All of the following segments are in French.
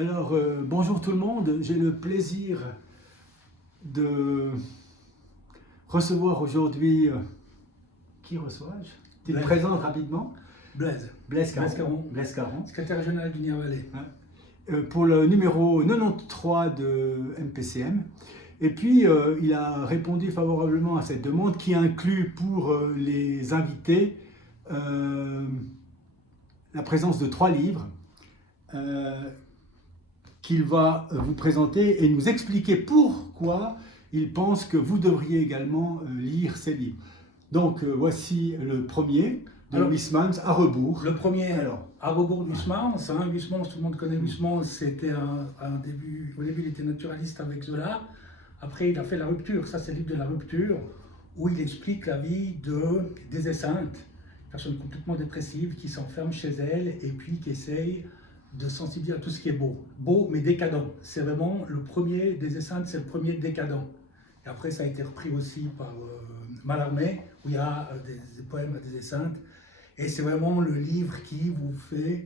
Alors, bonjour tout le monde. J'ai le plaisir de recevoir aujourd'hui. Qui reçois-je? Tu te Blaise. présentes rapidement. Blaise. Blaise Blaise Caron. Caron. Blaise Caron. Secrétaire régional du Nier-Valais. Pour le numéro 93 de MPCM. Et puis, il a répondu favorablement à cette demande qui inclut pour les invités la présence de 3 livres qu'il va vous présenter et nous expliquer pourquoi il pense que vous devriez également lire ces livres. Donc, voici le premier de Huysmans, À rebours. Le premier, À rebours d'Huysmans. Huysmans, tout le monde connaît Huysmans, c'était au début il était naturaliste avec Zola. Après, il a fait La Rupture, ça c'est le livre de La Rupture, où il explique la vie des esseintes, une personne complètement dépressive qui s'enferme chez elle et puis qui essaye de sensibiliser à tout ce qui est beau mais décadent. C'est vraiment le premier des esseintes, c'est le premier décadent. Et après, ça a été repris aussi par Mallarmé, où il y a des poèmes à des esseintes. Et c'est vraiment le livre qui vous fait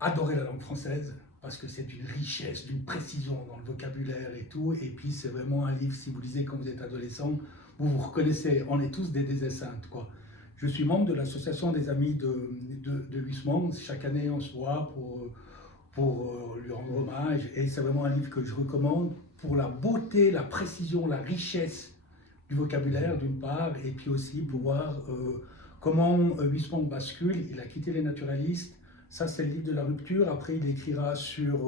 adorer la langue française, parce que c'est d'une richesse, d'une précision dans le vocabulaire et tout. Et puis c'est vraiment un livre, si vous lisez quand vous êtes adolescent, vous vous reconnaissez, on est tous des esseintes, quoi. Je suis membre de l'association des amis de Huysmans. Chaque année, on se voit pour lui rendre hommage. Et c'est vraiment un livre que je recommande pour la beauté, la précision, la richesse du vocabulaire, d'une part, et puis aussi pour voir comment Huysmans bascule. Il a quitté les naturalistes. Ça, c'est le livre de La Rupture. Après, il écrira sur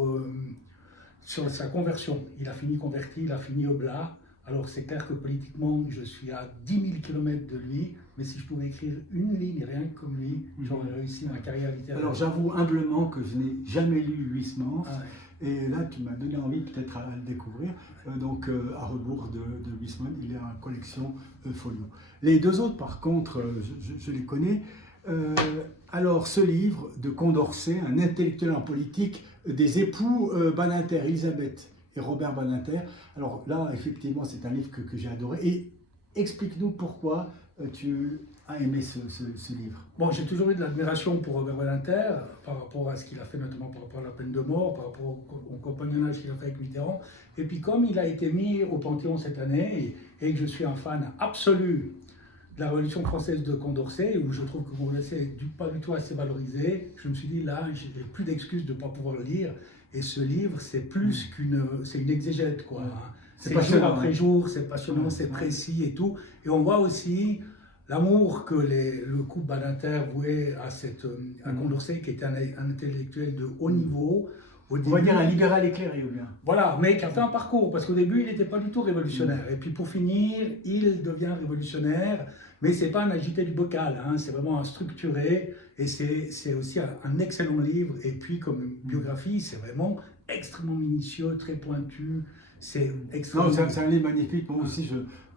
sa conversion. Il a fini converti, il a fini oblat. Alors, c'est clair que politiquement, je suis à 10 000 km de lui, mais si je pouvais écrire une ligne, rien que comme lui, j'aurais réussi ma carrière littéraire. Alors, j'avoue humblement que je n'ai jamais lu Huysmans. Et là, tu m'as donné envie peut-être à le découvrir. Donc, À rebours de Huysmans, il est en collection folio. Les deux autres, par contre, je les connais. Alors, ce livre de Condorcet, un intellectuel en politique, des époux Badinter, Elisabeth et Robert Badinter. Alors là, effectivement, c'est un livre que j'ai adoré. Et explique-nous pourquoi tu as aimé ce livre. Bon, j'ai toujours eu de l'admiration pour Robert Badinter, par rapport à ce qu'il a fait, notamment par rapport à la peine de mort, par rapport au compagnonnage qu'il a fait avec Mitterrand. Et puis comme il a été mis au Panthéon cette année, et que je suis un fan absolu de la Révolution française de Condorcet, où je trouve que Condorcet n'est pas du tout assez valorisé, je me suis dit, là, j'ai plus d'excuses de ne pas pouvoir le lire. Et ce livre, c'est plus c'est une exégète, quoi. C'est jour après jour, c'est passionnant, c'est précis et tout. Et on voit aussi l'amour que le couple Badinter vouait à Condorcet, qui était un intellectuel de haut niveau. On va dire un libéral éclairé, ou bien. Voilà, mais qui a fait un parcours, parce qu'au début, il n'était pas du tout révolutionnaire. Et puis pour finir, il devient révolutionnaire, mais ce n'est pas un agité du bocal, hein, c'est vraiment un structuré, et c'est aussi un excellent livre. Et puis comme biographie, c'est vraiment extrêmement minutieux, très pointu, c'est extrêmement... Non, c'est un livre magnifique, moi aussi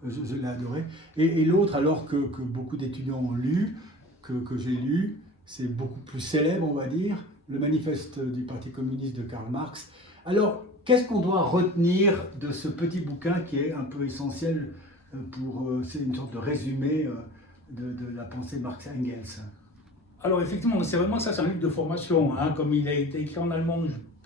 je l'ai adoré. Et l'autre, alors que beaucoup d'étudiants ont lu, que j'ai lu, c'est beaucoup plus célèbre, on va dire, le manifeste du Parti communiste de Karl Marx. Alors, qu'est-ce qu'on doit retenir de ce petit bouquin qui est un peu essentiel c'est une sorte de résumé de la pensée Marx-Engels? Alors effectivement, c'est vraiment ça, c'est un livre de formation, hein, comme il a été écrit en allemand,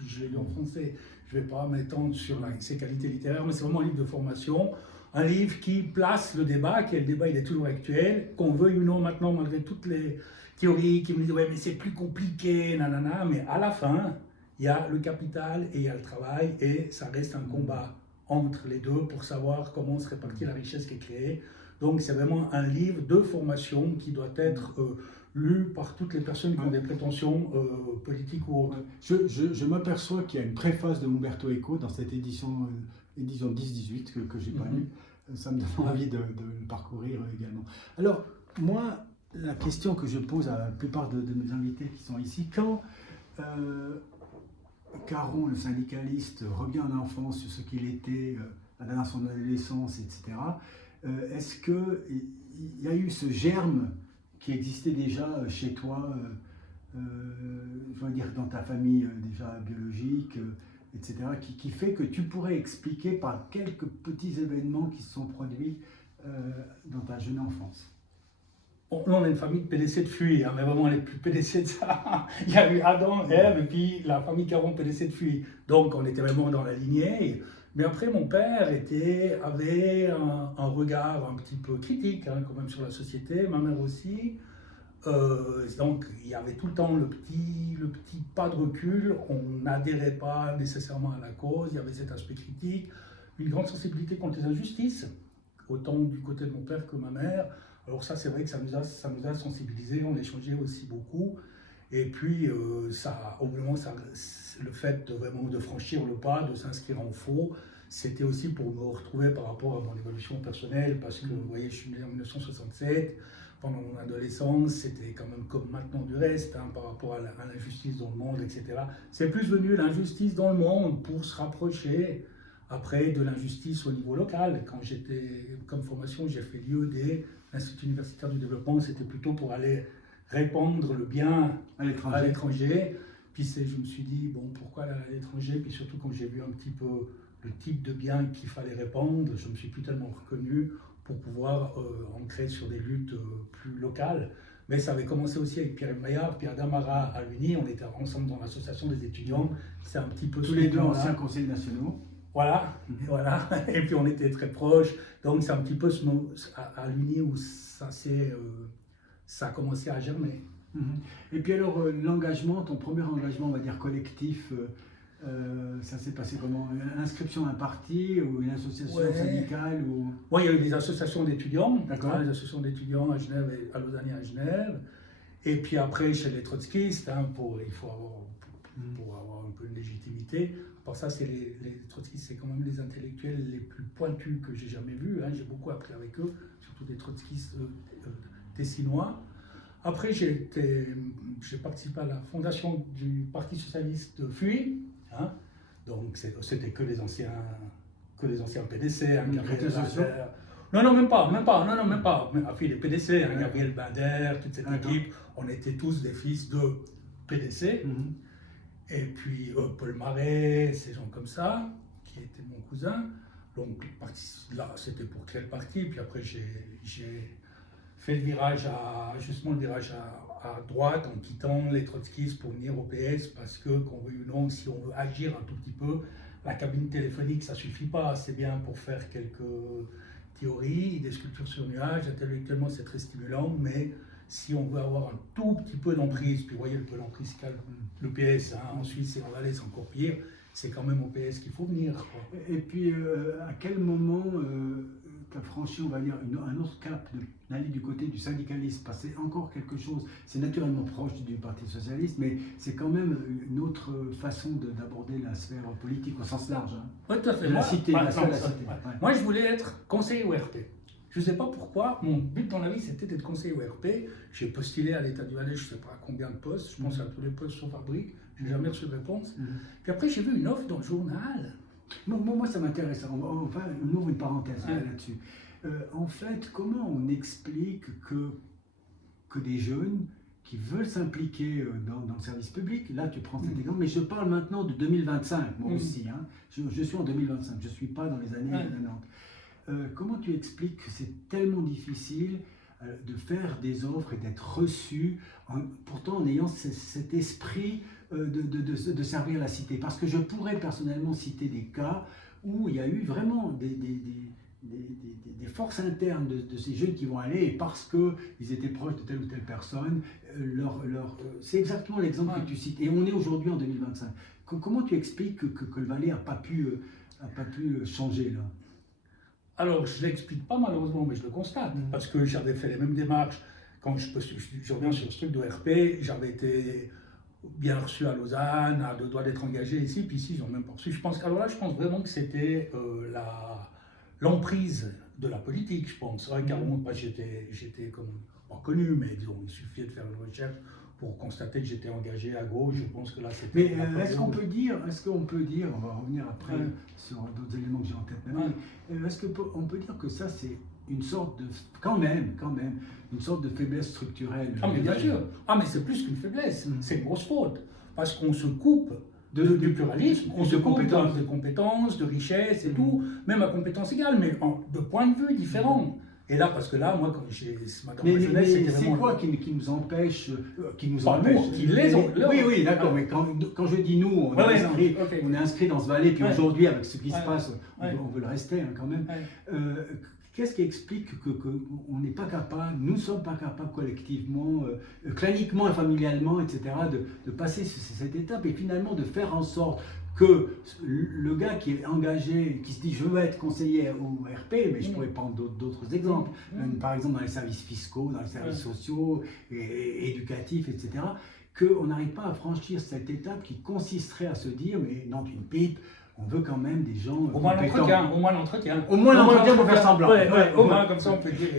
je l'ai lu en français, je ne vais pas m'étendre sur ses qualités littéraires, mais c'est vraiment un livre de formation, un livre qui place le débat, qui est le débat, il est toujours actuel, qu'on veuille ou non maintenant, malgré toutes les théories qui me disent ouais mais c'est plus compliqué, nanana, mais à la fin, il y a le capital et il y a le travail, et ça reste un combat entre les deux pour savoir comment se répartit la richesse qui est créée. Donc c'est vraiment un livre de formation qui doit être lu par toutes les personnes qui ont des prétentions politiques ou autres. Je m'aperçois qu'il y a une préface de Umberto Eco dans cette édition 10-18 que je n'ai pas lue. Ça me donne envie de le parcourir également. Alors, moi, la question que je pose à la plupart de mes invités qui sont ici, quand Caron, le syndicaliste, revient en enfance sur ce qu'il était dans son adolescence, etc., est-ce qu'il y a eu ce germe qui existait déjà chez toi, je veux dire dans ta famille déjà biologique, etc., qui fait que tu pourrais expliquer par quelques petits événements qui se sont produits dans ta jeune enfance? Nous, on est une famille de PDC de Fuy, hein, mais vraiment les plus PDC de ça. Il y a eu Adam, Ève, et puis la famille Caron PDC de Fuy. Donc on était vraiment dans la lignée. Mais après, mon père avait un regard un petit peu critique, hein, quand même, sur la société, ma mère aussi. Donc il y avait tout le temps le petit pas de recul, on n'adhérait pas nécessairement à la cause, il y avait cet aspect critique, une grande sensibilité contre les injustices, autant du côté de mon père que ma mère. Alors ça, c'est vrai que ça nous a sensibilisés, on échangeait aussi beaucoup. Et puis, au bout d'un moment, le fait de franchir le pas, de s'inscrire en faux, c'était aussi pour me retrouver par rapport à mon évolution personnelle, parce que, vous voyez, je suis né en 1967, pendant mon adolescence, c'était quand même comme maintenant du reste, hein, par rapport à l'injustice dans le monde, etc. C'est plus venu l'injustice dans le monde pour se rapprocher après de l'injustice au niveau local. Quand j'étais, comme formation, j'ai fait l'IED, l'Institut universitaire du développement, c'était plutôt pour aller répandre le bien à l'étranger. Puis je me suis dit, bon, pourquoi aller à l'étranger? Puis surtout quand j'ai vu un petit peu le type de bien qu'il fallait répandre, je ne me suis plus tellement reconnu pour pouvoir ancrer sur des luttes plus locales. Mais ça avait commencé aussi avec Pierre Maillard, Pierre Damara à l'Uni, on était ensemble dans l'association des étudiants. C'est un petit peu tous les deux anciens conseils nationaux. Voilà, voilà. Et puis on était très proches. Donc c'est un petit peu à l'Uni où ça a commencé à germer. Et puis alors, l'engagement, ton premier engagement, on va dire collectif, ça s'est passé comment? Inscription à un parti ou une association syndicale ou... Oui, il y a eu des associations d'étudiants, d'accord, les associations d'étudiants à Genève, à Lausanne et à Genève. Et puis après, chez les trotskistes, hein, il faut avoir un peu de légitimité. Pour ça, les trotskistes, c'est quand même les intellectuels les plus pointus que j'ai jamais vus. Hein. J'ai beaucoup appris avec eux, surtout des trotskistes tessinois. Après, j'ai participé à la fondation du Parti socialiste de Fuy. Hein. Donc, c'était que les anciens PDC, hein, Gabriel Bader. Non, même pas. Non, même pas. Enfin, les PDC, hein, Gabriel Bader, toute cette équipe, on était tous des fils de PDC. Et puis Paul Marais, ces gens comme ça, qui étaient mon cousin. Donc là, c'était pour créer le parti. Puis après, j'ai fait le virage à droite en quittant les trotskistes pour venir au PS, parce que, qu'on veuille ou non, si on veut agir un tout petit peu, la cabine téléphonique, ça suffit pas. C'est bien pour faire quelques théories, des sculptures sur nuages. Intellectuellement, c'est très stimulant, mais si on veut avoir un tout petit peu d'emprise, puis vous voyez le peu d'emprise qu'a le PS, hein, en Suisse et en Valais, c'est encore pire, c'est quand même au PS qu'il faut venir, quoi. Et puis, à quel moment tu as franchi, on va dire, un autre cap, d'aller du côté du syndicalisme, parce que c'est encore quelque chose, c'est naturellement proche du Parti socialiste, mais c'est quand même une autre façon d'aborder la sphère politique au sens large. Hein. Oui, tout à fait. Moi, je voulais être conseiller au RP. Je ne sais pas pourquoi, mon but dans la vie, c'était d'être conseiller au RP. J'ai postulé à l'État du Valais, je ne sais pas à combien de postes, je pense à tous les postes sauf fabrique, je n'ai jamais reçu de réponse. Puis après, j'ai vu une offre dans le journal. Moi, ça m'intéresse. Enfin, on ouvre une parenthèse là-dessus. En fait, comment on explique que des jeunes qui veulent s'impliquer dans le service public, là tu prends cet exemple, mais je parle maintenant de 2025, moi aussi. Hein. Je suis en 2025, je ne suis pas dans les années 90. Comment tu expliques que c'est tellement difficile de faire des offres et d'être reçu, pourtant en ayant cet esprit de servir la cité? Parce que je pourrais personnellement citer des cas où il y a eu vraiment des forces internes de ces jeunes qui vont aller, et parce qu'ils étaient proches de telle ou telle personne, c'est exactement l'exemple que tu cites. Et on est aujourd'hui en 2025. Comment tu expliques que le Valais n'a pas pu changer là? Alors, je ne l'explique pas malheureusement, mais je le constate, parce que j'avais fait les mêmes démarches. Quand je reviens sur ce truc de RP, j'avais été bien reçu à Lausanne, à 2 doigts d'être engagé ici, puis ici, ils n'ont même pas reçu. Je pense vraiment que c'était l'emprise de la politique, je pense. C'est vrai qu'à un moment, j'étais comme, pas connu, mais disons, il suffit de faire une recherche pour constater que j'étais engagé à gauche. Je pense que là, c'était... Mais est-ce qu'on peut dire, on va revenir après sur d'autres éléments que j'ai en tête maintenant, est-ce qu'on peut dire que ça, c'est une sorte de, quand même, une sorte de faiblesse structurelle? Ah mais bien sûr, mais c'est plus qu'une faiblesse, c'est une grosse faute, parce qu'on se coupe du pluralisme, on se coupe de compétences, de richesses et tout, même à compétences égales, mais de points de vue différents. Et là, parce que là, moi, quand j'ai dans ma Mais jeunesse, c'était c'est vraiment... quoi qui nous empêche, Pas nous, qui les ont... Oui, d'accord, mais quand je dis nous, on est inscrit dans ce valet, puis aujourd'hui, avec ce qui se passe, on veut le rester quand même. Qu'est-ce qui explique qu'on n'est pas capable, nous ne sommes pas capables collectivement, claniquement et familialement, etc., de passer cette étape et finalement de faire en sorte que le gars qui est engagé, qui se dit je veux être conseiller au RP, mais je pourrais prendre d'autres exemples, par exemple dans les services fiscaux, dans les services sociaux, et éducatifs, etc., qu'on n'arrive pas à franchir cette étape qui consisterait à se dire mais non, tu me pipes, on veut quand même des gens au moins l'entretien. Au moins l'entretien pour faire semblant. Au moins comme ça on peut dire.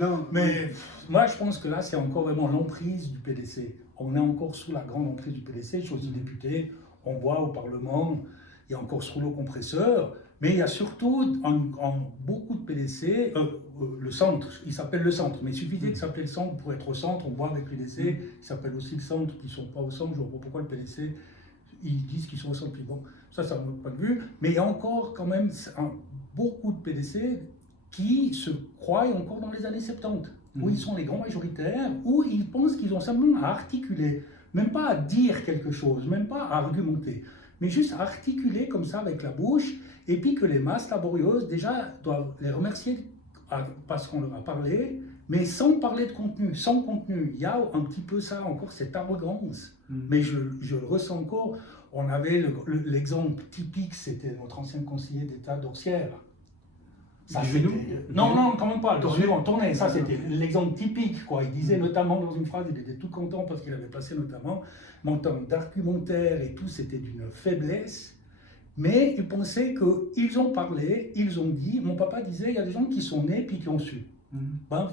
Non, mais moi je pense que là c'est encore vraiment l'emprise du PDC. On est encore sous la grande emprise du PDC. Je suis aussi député, on voit au Parlement, il y a encore ce rouleau compresseur. Mais il y a surtout en beaucoup de PDC, le centre, il s'appelle le centre, mais il suffisait de s'appeler le centre pour être au centre. On voit avec le PDC, il s'appelle aussi le centre, qui ne sont pas au centre. Je ne vois pas pourquoi le PDC, ils disent qu'ils sont au centre. Puis bon, ça c'est un autre point de vue. Mais il y a encore quand même beaucoup de PDC qui se croient encore dans les années 70, où ils sont les grands majoritaires, où ils pensent qu'ils ont simplement à articuler, même pas à dire quelque chose, même pas à argumenter, mais juste à articuler comme ça avec la bouche, et puis que les masses laborieuses, déjà, doivent les remercier parce qu'on leur a parlé, mais sans parler de contenu, sans contenu. Il y a un petit peu ça, encore cette arrogance. Mais je le ressens encore. On avait l'exemple typique, c'était notre ancien conseiller d'État d'Orsières. Non, quand même pas. Tournée. Ça, c'était l'exemple typique, quoi. Il disait notamment dans une phrase, il était tout content parce qu'il avait placé notamment, en termes d'argumentaire et tout, c'était d'une faiblesse. Mais il pensait qu'ils ont parlé, ils ont dit. Mon papa disait, il y a des gens qui sont nés puis qui ont su.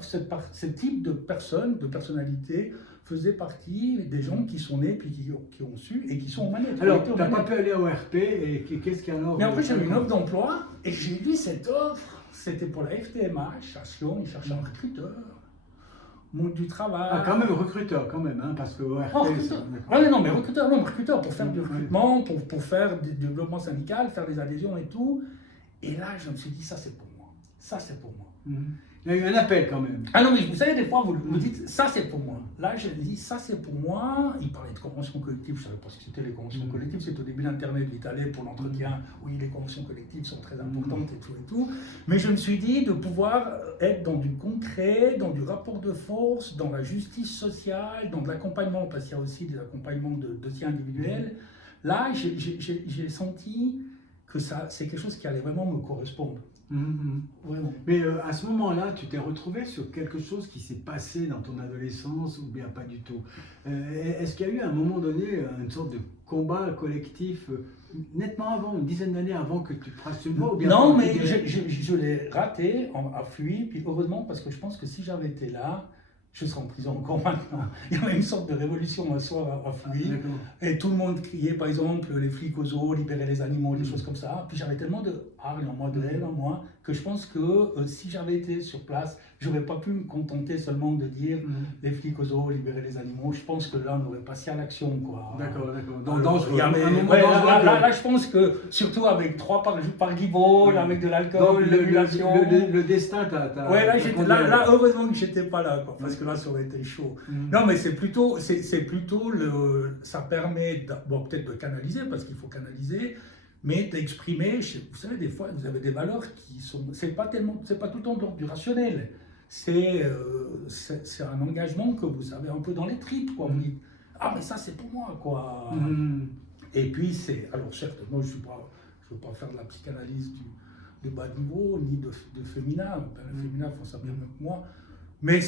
Ce type de personnes, de personnalités, faisait partie des gens qui sont nés puis qui ont su et qui sont aux manettes. Alors, tu n'as pas pu aller au RP et qu'est-ce qu'il y a alors? Mais après, j'ai eu une offre d'emploi et j'ai vu cette offre. C'était pour la FTMH à Sion, ils cherchaient un recruteur. Monde du travail. Ah, quand même, recruteur, quand même, hein, parce que au RP. Mais recruteur pour faire du recrutement, pour faire du développement syndical, faire des adhésions et tout. Et là, je me suis dit, ça c'est pour moi. Ça c'est pour moi. Il y a eu un appel quand même. Ah non, mais vous savez, des fois, vous dites, ça c'est pour moi. Là, je dis, ça c'est pour moi. Il parlait de conventions collectives, je ne savais pas ce que c'était les conventions collectives. C'est au début d'Internet, il est allé pour l'entretien. Oui, les conventions collectives sont très importantes et tout. Mais je me suis dit de pouvoir être dans du concret, dans du rapport de force, dans la justice sociale, dans de l'accompagnement, parce qu'il y a aussi des accompagnements de dossiers individuels. Là, j'ai senti que c'est quelque chose qui allait vraiment me correspondre. Vraiment. Mais à ce moment-là, tu t'es retrouvé sur quelque chose qui s'est passé dans ton adolescence ou bien pas du tout? Est-ce qu'il y a eu à un moment donné une sorte de combat collectif nettement avant, une dizaine d'années avant que tu fasses une voix? Non, mais je l'ai raté à Fuy, puis heureusement parce que je pense que si j'avais été là, je serais en prison encore maintenant. Il y avait une sorte de révolution un soir à Fuy, et tout le monde criait, par exemple, les flics aux zoos, libérer les animaux, des choses comme ça. Puis j'avais tellement de hargne en moi, de haine en moi, que je pense que si j'avais été sur place, j'aurais pas pu me contenter seulement de dire les flics aux zoos, libérer les animaux. Je pense que là, on aurait passé à l'action, quoi. D'accord. Là, je pense que, surtout avec 3 par guibole, avec de l'alcool, l'émulation. Le destin t'a. Ouais, là, heureusement que j'étais pas là, quoi, parce que là, ça aurait été chaud. Non, mais c'est plutôt ça permet, bon, peut-être de canaliser, parce qu'il faut canaliser, mais d'exprimer. Vous savez, des fois, vous avez des valeurs qui sont. C'est pas tout le temps de l'ordre du rationnel. C'est un engagement que vous avez un peu dans les tripes, quoi. Vous dites, ah, mais ça, c'est pour moi, quoi. Et puis, alors, certes, moi, je ne veux pas faire de la psychanalyse de bas niveau, ni de féminin. Les féminins font ça bien mieux que moi. Mais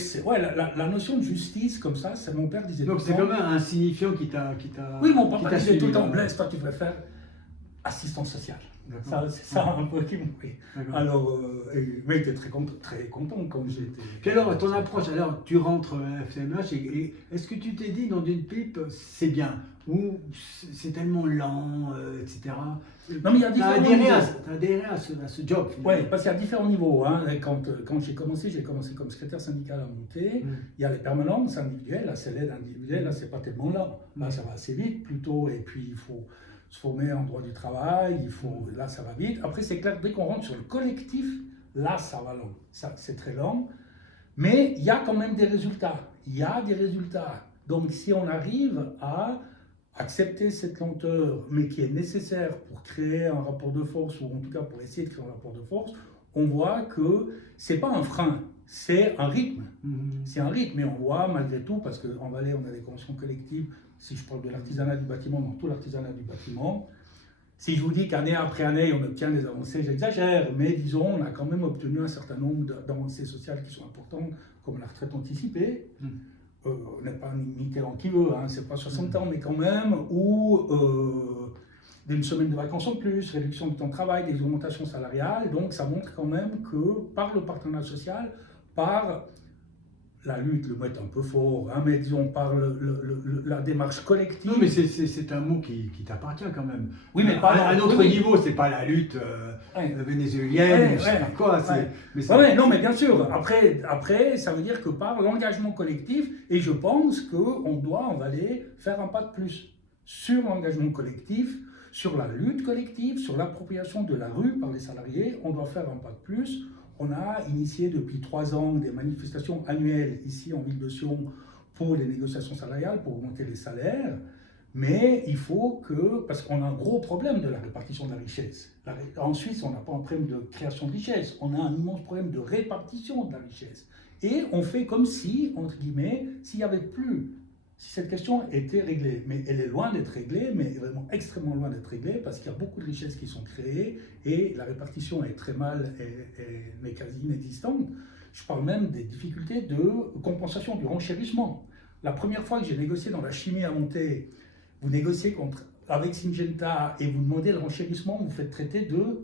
la notion de justice, comme ça, c'est mon père disait. Donc, c'est quand même un signifiant qui t'a. Oui, mon papa disait tout le temps, Blaise, toi, tu devrais faire assistance sociale. C'est ça un peu qui me prie. Alors, mais il était très content quand j'étais. Puis alors, ton approche, alors tu rentres à FTMH et est-ce que tu t'es dit dans une pipe, c'est bien, ou c'est tellement lent, etc. Non, mais il y a différents niveaux. Tu as adhéré à ce job. Oui, parce qu'il y a différents niveaux. Hein. Quand j'ai commencé comme secrétaire syndical à monter. Il y a les permanences individuelles, là c'est l'aide individuelle, là c'est pas tellement lent. Là ça va assez vite plutôt, et puis il faut se former en droit du travail, là ça va vite. Après c'est clair, dès qu'on rentre sur le collectif, là ça va long, c'est très long, mais il y a quand même des résultats, il y a des résultats. Donc si on arrive à accepter cette lenteur, mais qui est nécessaire pour créer un rapport de force, ou en tout cas pour essayer de créer un rapport de force, on voit que c'est pas un frein, c'est un rythme. C'est un rythme, et on voit malgré tout, parce qu'en Valais, on a des conventions collectives, si je parle de l'artisanat du bâtiment, dans tout l'artisanat du bâtiment, si je vous dis qu'année après année, on obtient des avancées, j'exagère, mais disons, on a quand même obtenu un certain nombre d'avancées sociales qui sont importantes, comme la retraite anticipée. On n'est pas Mitterrand qui veut, hein, c'est pas 60 ans, mais quand même, ou d'une semaine de vacances en plus, réduction du temps de travail, des augmentations salariales. Donc ça montre quand même que par le partenariat social, par la lutte, le mot est un peu fort, hein, mais disons par la démarche collective. Non, mais c'est un mot qui t'appartient quand même. Oui, mais pas à notre niveau, c'est pas la lutte vénézuélienne, je sais pas quoi. Non, mais bien sûr. Après, ça veut dire que par l'engagement collectif, et je pense qu'on doit en Valais faire un pas de plus sur l'engagement collectif, sur la lutte collective, sur l'appropriation de la rue par les salariés, on doit faire un pas de plus. On a initié depuis 3 ans des manifestations annuelles ici en ville de Sion pour les négociations salariales, pour augmenter les salaires. Mais il faut que, parce qu'on a un gros problème de la répartition de la richesse. En Suisse, on n'a pas un problème de création de richesse, on a un immense problème de répartition de la richesse. Et on fait comme si, entre guillemets, s'il n'y avait plus, si cette question était réglée. Mais elle est loin d'être réglée, mais vraiment extrêmement loin d'être réglée, parce qu'il y a beaucoup de richesses qui sont créées et la répartition est très mal, est quasi inexistante. Je parle même des difficultés de compensation du renchérissement. La première fois que j'ai négocié dans la chimie à Monter, vous négociez avec Syngenta et vous demandez le renchérissement, vous faites traiter de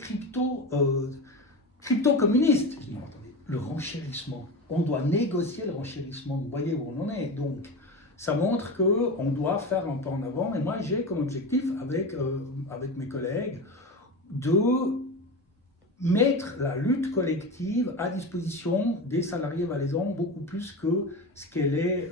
crypto-communiste. Je dis, non, attendez, le renchérissement, on doit négocier le renchérissement, vous voyez où on en est. Donc, ça montre qu'on doit faire un pas en avant. Et moi, j'ai comme objectif, avec mes collègues, de mettre la lutte collective à disposition des salariés valaisans beaucoup plus que ce qu'elle est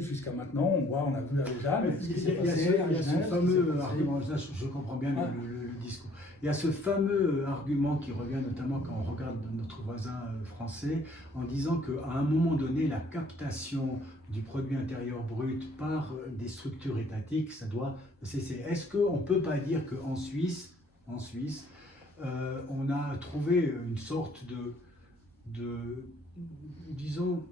jusqu'à maintenant. On a vu à Lausanne ce qui s'est passé. Il y a ce fameux argument, je comprends bien le discours. Il y a ce fameux argument qui revient notamment quand on regarde notre voisin français, en disant qu'à un moment donné, la captation du produit intérieur brut par des structures étatiques, ça doit cesser. Est-ce qu'on ne peut pas dire qu'en Suisse, on a trouvé une sorte de disons,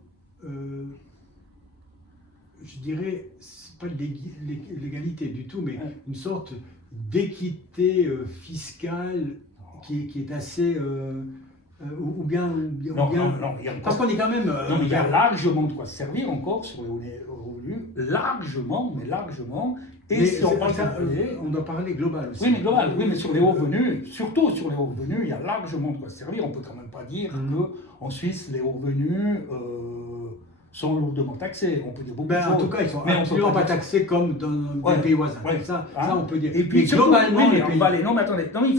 je dirais, c'est pas l'égalité du tout, mais une sorte d'équité fiscale qui est assez... parce qu'on est quand même... non, mais il y a largement de quoi se servir encore sur les revenus, largement, mais largement. Et mais si on doit parler global aussi. Oui, mais global, oui, mais sur les hauts revenus, surtout sur les hauts revenus, il y a largement de quoi se servir. On ne peut quand même pas dire qu'en Suisse, les hauts revenus sont lourdement taxés. On peut dire beaucoup de choses. En tout cas, ils sont absolument pas taxés comme dans les pays voisins. Ça, on peut dire. Et puis, globalement, les pays... Non, mais attendez, il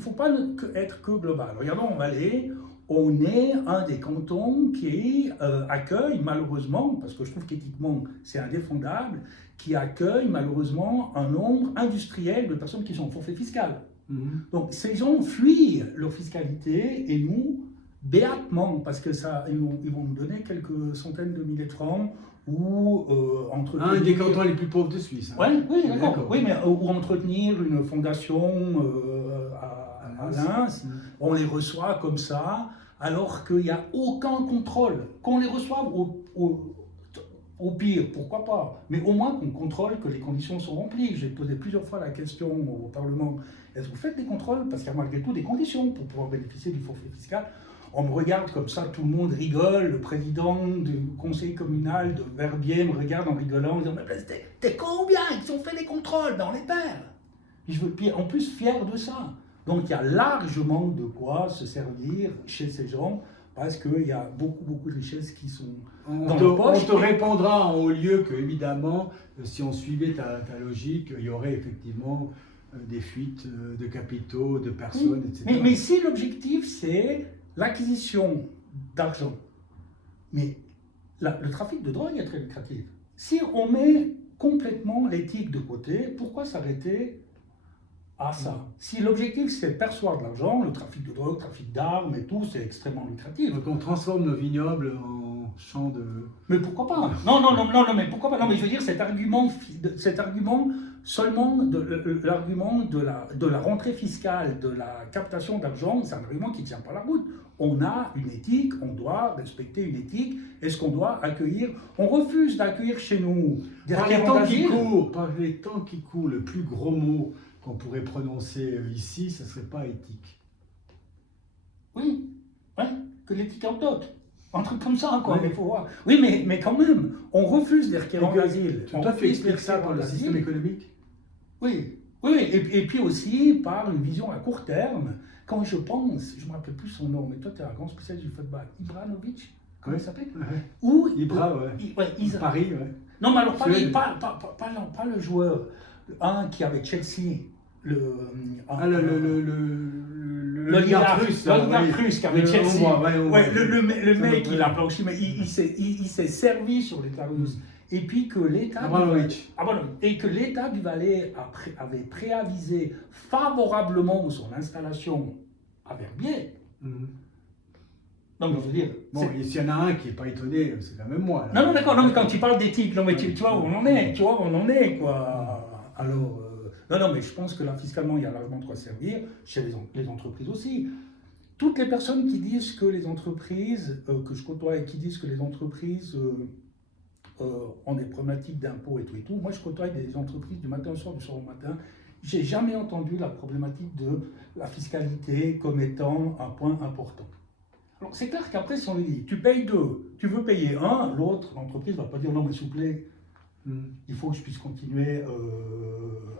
faut pas être que global. Regardons en Valais, on est un des cantons qui accueille malheureusement, parce que je trouve qu'éthiquement c'est indéfendable, qui accueille malheureusement un nombre industriel de personnes qui sont en forfait fiscal. Donc ces gens fuient leur fiscalité et nous, béatement, parce que ils vont nous donner quelques centaines de milliers de francs ou un des cantons les plus pauvres de Suisse. Oui, d'accord. Oui, mais ou entretenir une fondation à Lens, on les reçoit comme ça, alors qu'il n'y a aucun contrôle. Qu'on les reçoive au pire, pourquoi pas, mais au moins qu'on contrôle que les conditions sont remplies. J'ai posé plusieurs fois la question au Parlement, est-ce que vous faites des contrôles? Parce qu'il y a malgré tout des conditions pour pouvoir bénéficier du forfait fiscal. On me regarde comme ça, tout le monde rigole, le président du conseil communal de Verbier me regarde en rigolant, en disant « Mais t'es combien ils ont fait des contrôles? Ben on les perd !» Je veux en plus fier de ça. Donc il y a largement de quoi se servir chez ces gens, parce qu'il y a beaucoup de richesses qui sont dans leur poche. On te répondra en haut lieu que, évidemment, si on suivait ta logique, il y aurait effectivement des fuites de capitaux, de personnes, etc. Mais si l'objectif c'est l'acquisition d'argent, mais le trafic de drogue est très lucratif. Si on met complètement l'éthique de côté, pourquoi s'arrêter? On a 1 des cantons les plus pauvres de Suisse. Ouais, oui, d'accord. Oui, mais sur les hauts revenus, surtout sur les hauts revenus, il y a largement de quoi se servir. On peut très bien dire que à ça. Si l'objectif c'est de percevoir de l'argent, le trafic de drogue, le trafic d'armes et tout, c'est extrêmement lucratif. Donc on transforme nos vignobles en champs de... Mais pourquoi pas? Non, mais pourquoi pas? Non, mais je veux dire, cet argument seulement l'argument de la rentrée fiscale, de la captation d'argent, c'est un argument qui ne tient pas la route. On a une éthique, on doit respecter une éthique. Est-ce qu'on doit accueillir? On refuse d'accueillir chez nous des Par les requérants temps qui d'asile. courent, par les temps qui courent, le plus gros mot qu'on pourrait prononcer ici, ce ne serait pas éthique. Oui, ouais, que l'éthique en dot. Un truc comme ça, quoi. Oui. Mais faut voir. Oui, mais quand même, on refuse des requérants d'asile. Toi, tu refuse expliques des ça par le requérants système d'asile. économique? Oui, oui, et puis aussi par une vision à court terme. Quand je pense, je ne me rappelle plus son nom, mais toi tu es un grand spécialiste du football, Ibranovic, comment il s'appelle? Ouais. Ou Ibra, ouais. Paris, ouais. Non, mais alors pas Suède. le joueur, un qui avait Chelsea, l'oligarque russe. l'oligarque russe qui avait Chelsea. Ouais, Le mec, il a blanchi, mais il s'est servi sur l'État russe. Et puis que l'État et que l'État du Valais avait préavisé favorablement son installation à Verbier. Non, mais je veux dire. Bon, s'il y en a un qui n'est pas étonné, c'est quand même moi. Là. Non, d'accord, non, mais quand tu parles d'éthique, non, mais tu vois où on en est, quoi. Alors, non, mais je pense que là, fiscalement, il y a largement de quoi servir, chez les entreprises aussi. Toutes les personnes qui disent que les entreprises, que je côtoie et qui disent que les entreprises ont des problématiques d'impôts et tout, moi je côtoie des entreprises du matin au soir, du soir au matin. J'ai jamais entendu la problématique de la fiscalité comme étant un point important. Alors c'est clair qu'après, si on lui dit, tu payes deux, tu veux payer un, l'autre, l'entreprise ne va pas dire non, mais s'il vous plaît, il faut que je puisse continuer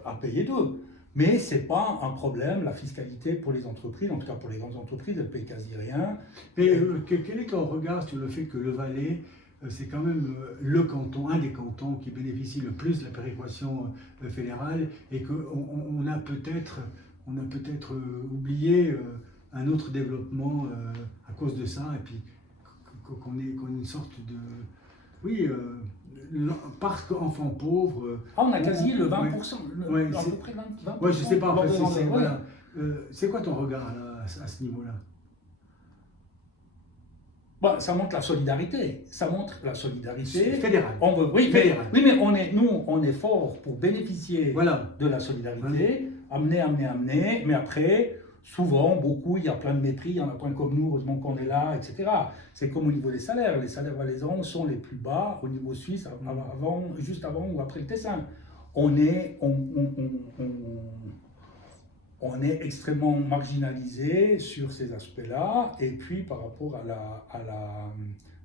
à payer deux. Mais ce n'est pas un problème, la fiscalité pour les entreprises, en tout cas pour les grandes entreprises, elles ne payent quasi rien. Et quel est ton regard sur le fait que le Valais, c'est quand même le canton, un des cantons qui bénéficie le plus de la péréquation fédérale et qu'on a peut-être oublié un autre développement à cause de ça, et puis qu'on ait une sorte de... Oui, parce qu'enfant pauvre... on a quasi le 20%, à peu près 20%. Oui, je ne sais pas, en fait, voilà. C'est quoi ton regard là, à ce niveau-là? Bon, ça montre la solidarité. Fédérale. Oui, fédérale. Oui, mais nous, on est fort pour bénéficier de la solidarité, amener, mais après, souvent, beaucoup, il y a plein de mépris, il y en a plein comme nous, heureusement qu'on est là, etc. C'est comme au niveau des salaires. Les salaires valaisans sont les plus bas au niveau suisse, juste avant ou après le Tessin. On est extrêmement marginalisé sur ces aspects-là, et puis par rapport à la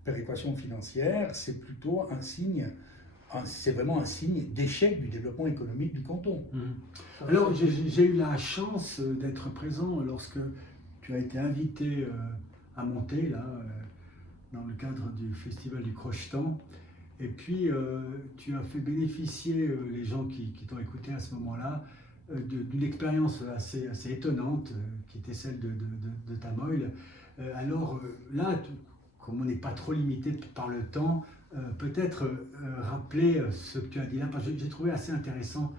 péréquation financière, c'est plutôt un signe, c'est vraiment un signe d'échec du développement économique du canton. Alors j'ai eu la chance d'être présent lorsque tu as été invité à monter là, dans le cadre du festival du Crochetan, et puis tu as fait bénéficier les gens qui t'ont écouté à ce moment-là d'une expérience assez étonnante qui était celle de Tamoil. Alors là, comme on n'est pas trop limité par le temps, peut-être rappeler ce que tu as dit là, parce que j'ai trouvé assez intéressant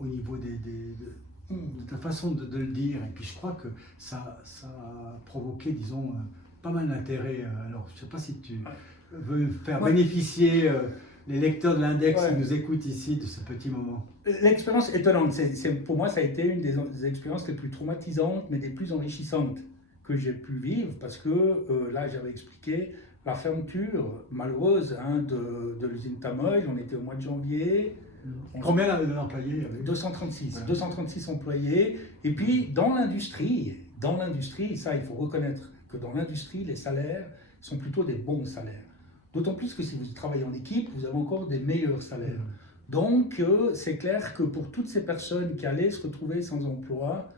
au niveau de ta façon de le dire, et puis je crois que ça a provoqué, disons, pas mal d'intérêt. Alors je ne sais pas si tu veux faire bénéficier les lecteurs de l'index qui nous écoutent ici de ce petit moment. L'expérience étonnante, pour moi ça a été une des expériences les plus traumatisantes mais des plus enrichissantes que j'ai pu vivre, parce que là j'avais expliqué la fermeture malheureuse de l'usine Tamoil. On était au mois de janvier. Combien d'employés? 236 employés. Et puis dans l'industrie, ça il faut reconnaître que dans l'industrie les salaires sont plutôt des bons salaires. D'autant plus que si vous travaillez en équipe, vous avez encore des meilleurs salaires. Donc, c'est clair que pour toutes ces personnes qui allaient se retrouver sans emploi,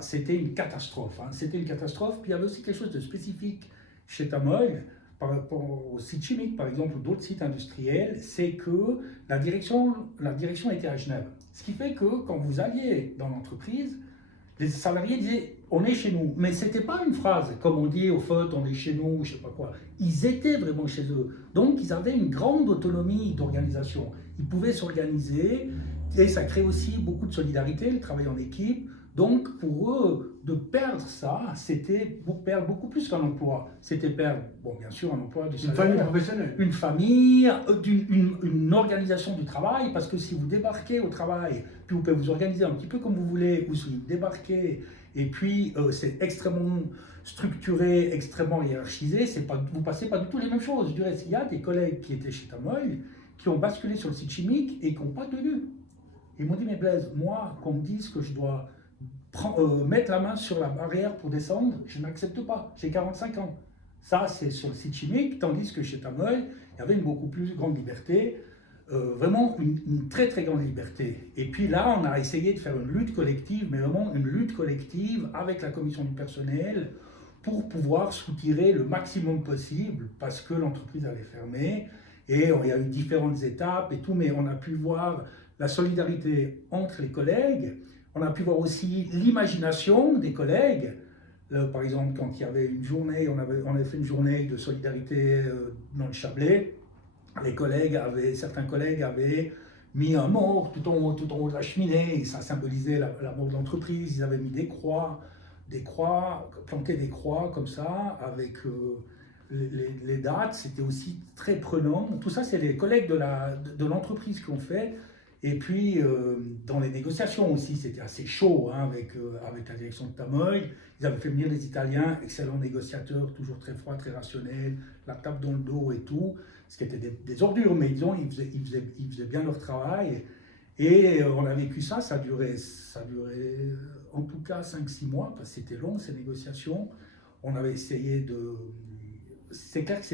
c'était une catastrophe. C'était une catastrophe. Puis il y avait aussi quelque chose de spécifique chez Tamoil, par rapport au site chimique, par exemple, ou d'autres sites industriels, c'est que la direction était à Genève. Ce qui fait que quand vous alliez dans l'entreprise, les salariés disaient « on est chez nous ». Mais ce n'était pas une phrase, comme on dit au fait « on est chez nous », je ne sais pas quoi. Ils étaient vraiment chez eux. Donc, ils avaient une grande autonomie d'organisation. Ils pouvaient s'organiser, Et ça crée aussi beaucoup de solidarité, le travail en équipe. Donc, pour eux, de perdre ça, c'était perdre beaucoup plus qu'un emploi. C'était perdre, bon, bien sûr, un emploi, du salaire, une famille professionnelle. Une famille, une organisation du travail, parce que si vous débarquez au travail, puis vous pouvez vous organiser un petit peu comme vous voulez, ou si vous débarquez, et puis c'est extrêmement structuré, extrêmement hiérarchisé, vous ne passez pas du tout les mêmes choses. Du reste, il y a des collègues qui étaient chez Tamoil, qui ont basculé sur le site chimique et qui n'ont pas tenu. Ils m'ont dit, mais Blaise, moi, qu'on me dise que je dois mettre la main sur la barrière pour descendre, je n'accepte pas, j'ai 45 ans. Ça, c'est sur le site chimique, tandis que chez Tamoil, il y avait une beaucoup plus grande liberté, vraiment une très très grande liberté. Et puis là, on a essayé de faire une lutte collective, mais vraiment une lutte collective avec la commission du personnel pour pouvoir soutirer le maximum possible, parce que l'entreprise allait fermer, et il y a eu différentes étapes et tout, mais on a pu voir la solidarité entre les collègues. On a pu voir aussi l'imagination des collègues. Par exemple, quand il y avait une journée, on avait fait une journée de solidarité dans le Chablais, certains collègues avaient mis un mort tout en haut de la cheminée, et ça symbolisait la mort de l'entreprise. Ils avaient mis des croix, planté des croix comme ça, avec les dates. C'était aussi très prenant. Tout ça, c'est les collègues de l'entreprise qui ont fait. Et puis, dans les négociations aussi, c'était assez chaud hein, avec la direction de Tamoil. Ils avaient fait venir les Italiens, excellents négociateurs, toujours très froids, très rationnels, la tape dans le dos et tout, ce qui était des ordures, mais disons, ils faisaient bien leur travail. Et on a vécu ça, ça durait en tout cas 5-6 mois, parce que c'était long ces négociations. On avait essayé de... C'est clair que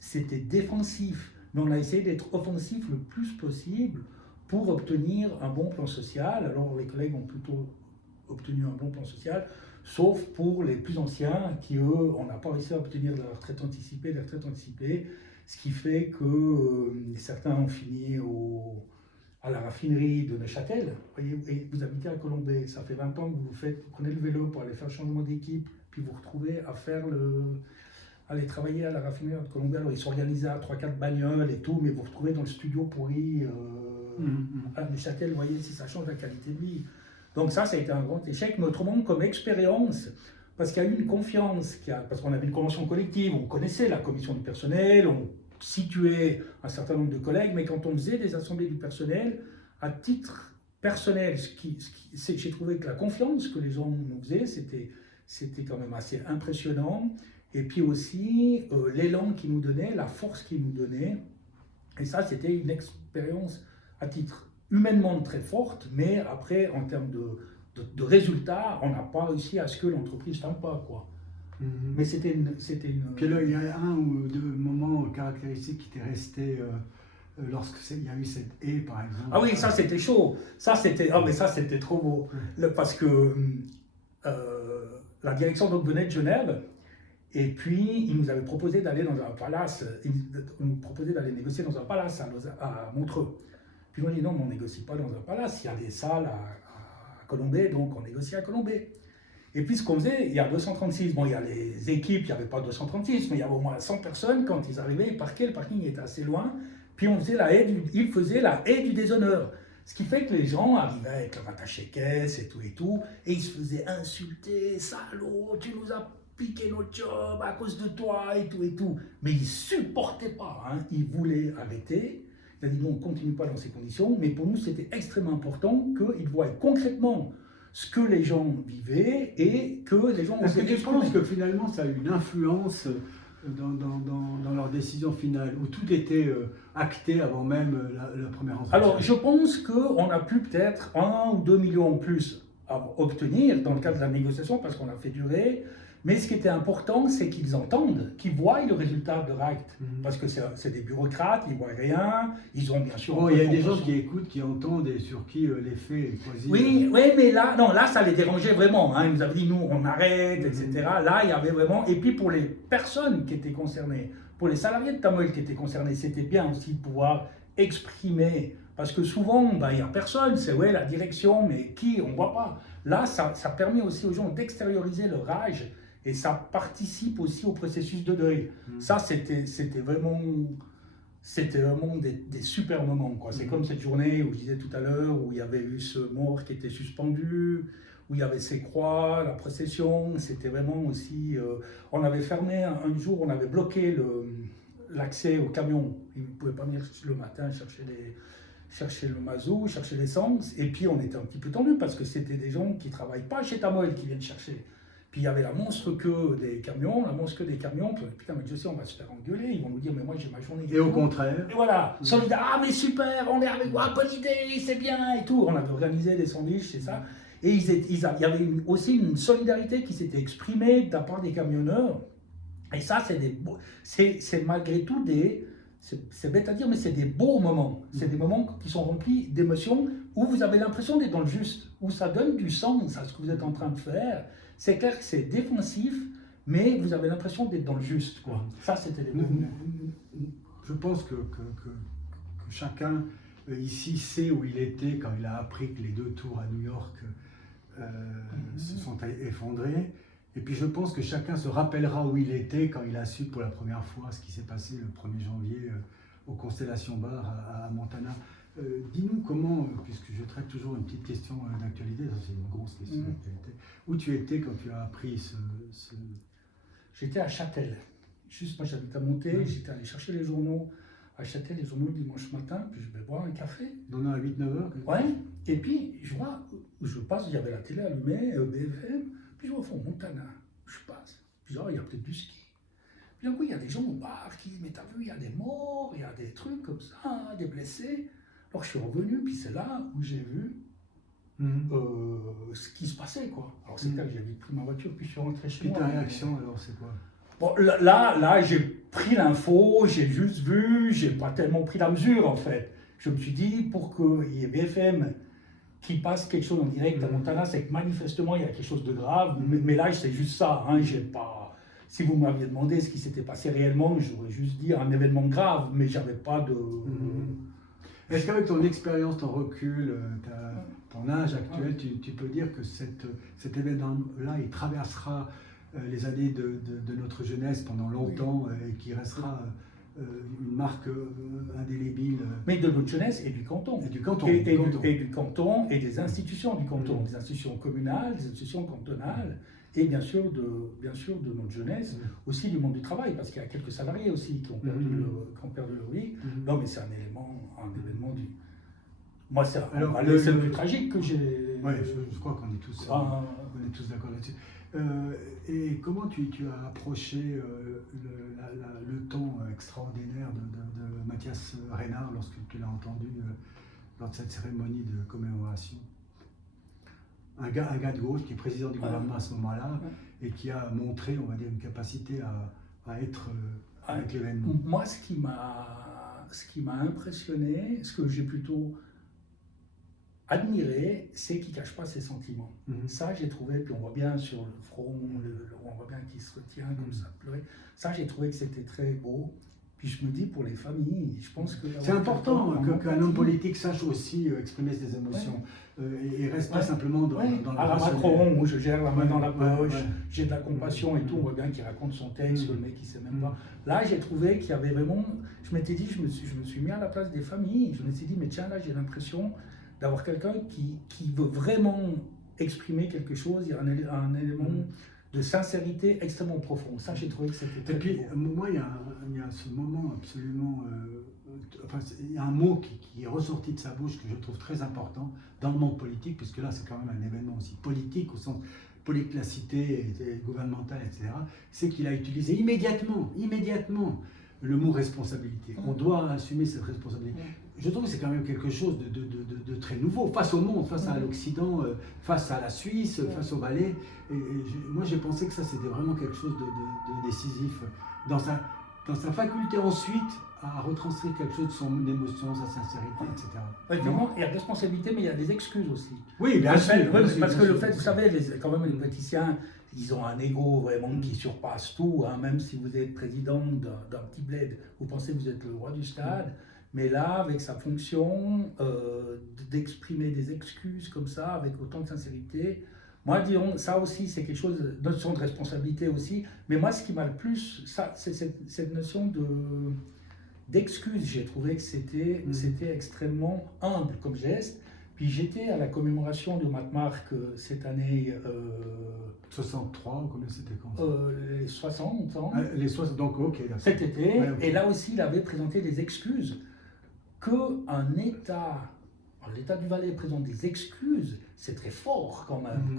c'était défensif, mais on a essayé d'être offensif le plus possible pour obtenir un bon plan social. Alors les collègues ont plutôt obtenu un bon plan social, sauf pour les plus anciens qui, eux, on n'a pas réussi à obtenir la retraite anticipée, ce qui fait que certains ont fini à la raffinerie de Neuchâtel. Vous habitez à Colombey, ça fait 20 ans que vous prenez le vélo pour aller faire le changement d'équipe, puis vous retrouvez à aller travailler à la raffinerie de Colombey. Alors ils sont organisés à 3-4 bagnoles et tout, mais vous vous retrouvez dans le studio pourri à Neuchâtel, vous voyez si ça change la qualité de vie. Donc ça a été un grand échec, mais autrement comme expérience, parce qu'il y a eu une confiance, parce qu'on avait une convention collective, on connaissait la commission du personnel, on situait un certain nombre de collègues, mais quand on faisait des assemblées du personnel, à titre personnel, j'ai trouvé que la confiance que les gens nous faisaient, c'était quand même assez impressionnant, et puis aussi l'élan qu'ils nous donnaient, la force qu'ils nous donnaient, et ça c'était une expérience à titre humainement très forte, mais après, en termes de résultats, on n'a pas réussi à ce que l'entreprise ne ferme pas, quoi. Mais c'était une... Puis là, il y a un ou deux moments caractéristiques qui étaient restés lorsqu'il y a eu cette haie, par exemple. Ah oui, ça c'était chaud. Mais ça c'était trop beau. Parce que la direction donc venait de Genève, et puis ils nous avaient proposé d'aller dans un palace, ils nous proposaient d'aller négocier dans un palace à Montreux. Puis on dit non, mais on ne négocie pas dans un palace, il y a des salles à Colombey, donc on négocie à Colombey. Et puis ce qu'on faisait, il y a 236, bon il y a les équipes, il n'y avait pas 236, mais il y avait au moins 100 personnes, quand ils arrivaient, ils parquaient, le parking était assez loin, puis ils faisaient la haie du déshonneur. Ce qui fait que les gens arrivaient avec leur attaché-caisse et tout, et ils se faisaient insulter, salaud, tu nous as piqué notre job à cause de toi et tout. Mais ils ne supportaient pas, hein. Ils voulaient arrêter. Il a dit non, on ne continue pas dans ces conditions, mais pour nous c'était extrêmement important qu'ils voient concrètement ce que les gens vivaient et que les gens... Est-ce que tu penses que finalement ça a eu une influence dans leur décision finale, où tout était acté avant même la première entretien? Alors je pense qu'on a pu peut-être 1 ou 2 millions en plus à obtenir dans le cadre de la négociation parce qu'on a fait durer. Mais ce qui était important, c'est qu'ils entendent, qu'ils voient le résultat de leur acte. Parce que c'est des bureaucrates, ils ne voient rien, ils ont bien sûr... il y a des gens qui écoutent, qui entendent et sur qui l'effet est quasi... Oui, mais là, ça les dérangeait vraiment. Hein. Ils nous avaient dit, nous, on arrête, etc. Là, il y avait vraiment... Et puis pour les personnes qui étaient concernées, pour les salariés de Tamoil qui étaient concernés, c'était bien aussi de pouvoir exprimer. Parce que souvent, il n'y a personne, c'est la direction, mais qui, on ne voit pas. Là, ça permet aussi aux gens d'extérioriser leur rage. Et ça participe aussi au processus de deuil. Ça, c'était vraiment... c'était vraiment des super moments, quoi. C'est comme cette journée où je disais tout à l'heure, où il y avait eu ce mort qui était suspendu, où il y avait ces croix, la procession. C'était vraiment aussi... on avait fermé un jour, on avait bloqué l'accès aux camions. Ils ne pouvaient pas venir le matin chercher le mazout, chercher l'essence. Et puis on était un petit peu tendu parce que c'était des gens qui ne travaillent pas chez Tamoil qui viennent chercher. Puis il y avait la monstre queue des camions, puis putain, mais je sais, on va se faire engueuler, ils vont nous dire, mais moi j'ai ma journée. Et au contraire. Et voilà, solidaire, ah mais super, on est avec moi, bonne idée, c'est bien, et tout. On avait organisé des sandwichs, c'est ça. Et il y avait aussi une solidarité qui s'était exprimée de la part des camionneurs. Et ça, c'est malgré tout c'est bête à dire, mais c'est des beaux moments. C'est des moments qui sont remplis d'émotions, où vous avez l'impression d'être dans le juste, où ça donne du sens à ce que vous êtes en train de faire. C'est clair que c'est défensif, mais vous avez l'impression d'être dans le juste, quoi. Ça, c'était des beaux moments. Je pense que chacun ici sait où il était quand il a appris que les 2 tours à New York se sont effondrées. Et puis je pense que chacun se rappellera où il était quand il a su pour la première fois ce qui s'est passé le 1er janvier aux Constellation Bar à Montana. Dis-nous comment, puisque je traite toujours une petite question d'actualité, ça c'est une grosse question d'actualité, où tu étais quand tu as appris ce... J'étais à Châtel. Juste, moi j'habite à Monté, j'étais allé chercher les journaux à Châtel, les journaux le dimanche matin, puis je vais boire un café. Donnant à 8-9 heures. Ouais, et puis je vois, je passe, il y avait la télé allumée, BFM, puis je vois au fond Montana, je passe, puis je dis, oh, il y a peut-être du ski. Puis d'un coup, il y a des gens au bar qui disent, mais t'as vu, il y a des morts, il y a des trucs comme ça, des blessés. Alors je suis revenu, puis c'est là où j'ai vu ce qui se passait, quoi. Alors c'est là que j'ai vite pris ma voiture, puis je suis rentré chez moi. Puis ta réaction, alors, c'est quoi? Bon, là j'ai pris l'info, j'ai juste vu, j'ai pas tellement pris la mesure, en fait. Je me suis dit, pour qu'il y ait BFM qui passe quelque chose en direct à Montana, c'est que manifestement, il y a quelque chose de grave. Mais là, c'est juste ça, hein, j'ai pas... Si vous m'aviez demandé ce qui s'était passé réellement, j'aurais juste dit un événement grave, mais j'avais pas de... Est-ce qu'avec ton expérience, ton recul, ton âge actuel, tu peux dire que cet événement-là, il traversera les années de notre jeunesse pendant longtemps et qui restera une marque indélébile? Mais de notre jeunesse et du canton. Et du canton. Et du canton et des institutions du canton, des institutions communales, des institutions cantonales. Et bien sûr de notre jeunesse, aussi du monde du travail, parce qu'il y a quelques salariés aussi qui ont perdu leur vie. Non, mais c'est un événement du... Moi, c'est le plus tragique que j'ai... Oui, je crois qu'on est tous, d'accord là-dessus. Et comment tu as approché le ton extraordinaire de Mathias Reynard lorsque tu l'as entendu lors de cette cérémonie de commémoration? Un gars de gauche qui est président du gouvernement à ce moment-là et qui a montré, on va dire, une capacité à être avec l'événement. Moi, ce qui m'a impressionné, ce que j'ai plutôt admiré, c'est qu'il ne cache pas ses sentiments. Ça, j'ai trouvé, puis on voit bien sur le front, on voit bien qu'il se retient comme ça, pleurer. Ça, j'ai trouvé que c'était très beau. Puis je me dis, pour les familles, je pense que... C'est important qu'un homme politique sache aussi exprimer ses émotions et reste pas simplement dans la... À la Macron, où je gère la main dans la poche, j'ai de la compassion et tout, on voit bien qu'il raconte son texte, le mec il sait même pas. Là, j'ai trouvé qu'il y avait vraiment... Je m'étais dit, je me suis mis à la place des familles, je me suis dit, mais tiens, là, j'ai l'impression d'avoir quelqu'un qui veut vraiment exprimer quelque chose, il y a un élément... de sincérité extrêmement profonde. Ça, j'ai trouvé que c'était très... Et puis, moi, il y a ce moment absolument... il y a un mot qui est ressorti de sa bouche que je trouve très important dans le monde politique, puisque là, c'est quand même un événement aussi politique, au sens polyclacité et gouvernementale, etc. C'est qu'il a utilisé immédiatement, le mot responsabilité. On doit assumer cette responsabilité. Je trouve que c'est quand même quelque chose de très nouveau, face au monde, face à l'Occident, face à la Suisse, face au Valais. Moi, j'ai pensé que ça, c'était vraiment quelque chose de décisif dans sa faculté ensuite à retranscrire quelque chose de son émotion, sa sincérité, etc. Évidemment, il y a responsabilité, mais il y a des excuses aussi. Oui, bien sûr. Parce que le fait, vous savez, quand même, les politiciens, ils ont un ego vraiment qui surpasse tout. Hein, même si vous êtes président d'un petit bled, vous pensez que vous êtes le roi du stade. Mais là, avec sa fonction d'exprimer des excuses comme ça, avec autant de sincérité, moi, disons, ça aussi, c'est quelque chose, notion de responsabilité aussi. Mais moi, ce qui m'a le plus, c'est cette notion d'excuses. J'ai trouvé que c'était extrêmement humble comme geste. Puis j'étais à la commémoration de Matmark cette année. 63, combien c'était quand Les 60 ans. Les 60, donc ok. Cet été. Ouais, ok. Et là aussi, il avait présenté des excuses. Qu'un État, l'État du Valais présente des excuses, c'est très fort quand même.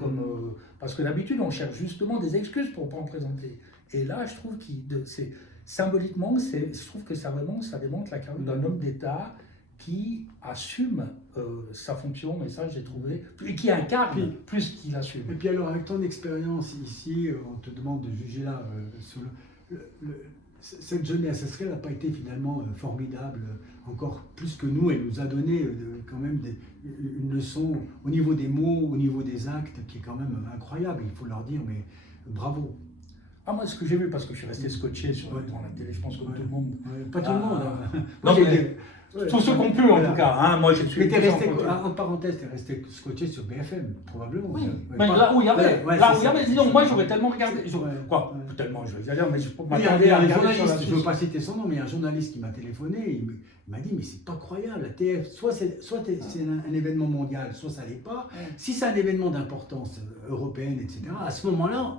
Parce que d'habitude, on cherche justement des excuses pour ne pas en présenter. Et là, je trouve que symboliquement, je trouve que ça démontre la carrure d'un homme d'État qui assume sa fonction, mais ça j'ai trouvé, et qui incarne plus qu'il assume. Et puis alors avec ton expérience ici, on te demande de juger là, sur cette jeunesse, est-ce qu'elle n'a pas été finalement formidable, encore plus que nous, elle nous a donné quand même une leçon au niveau des mots, au niveau des actes, qui est quand même incroyable, il faut leur dire, mais bravo. Ah, moi, ce que j'ai vu, parce que je suis resté scotché devant la télé, je pense comme tout le monde. Pas tout le monde. Hein. Non, tous ceux qu'on peut, en tout cas. Hein, moi, je suis. Mais t'es resté, en parenthèse, t'es resté scotché sur BFM, probablement. Oui, mais là où il y avait, disons, moi, j'aurais tellement regardé. Tellement, je vais exagérer, mais je peux m'attarder à regarder sur la. Je ne veux pas citer son nom, mais il y a un journaliste qui m'a téléphoné, il m'a dit, mais c'est pas croyable, la TF, soit c'est un événement mondial, soit ça l'est pas. Si c'est un événement d'importance européenne, etc., à ce moment-là,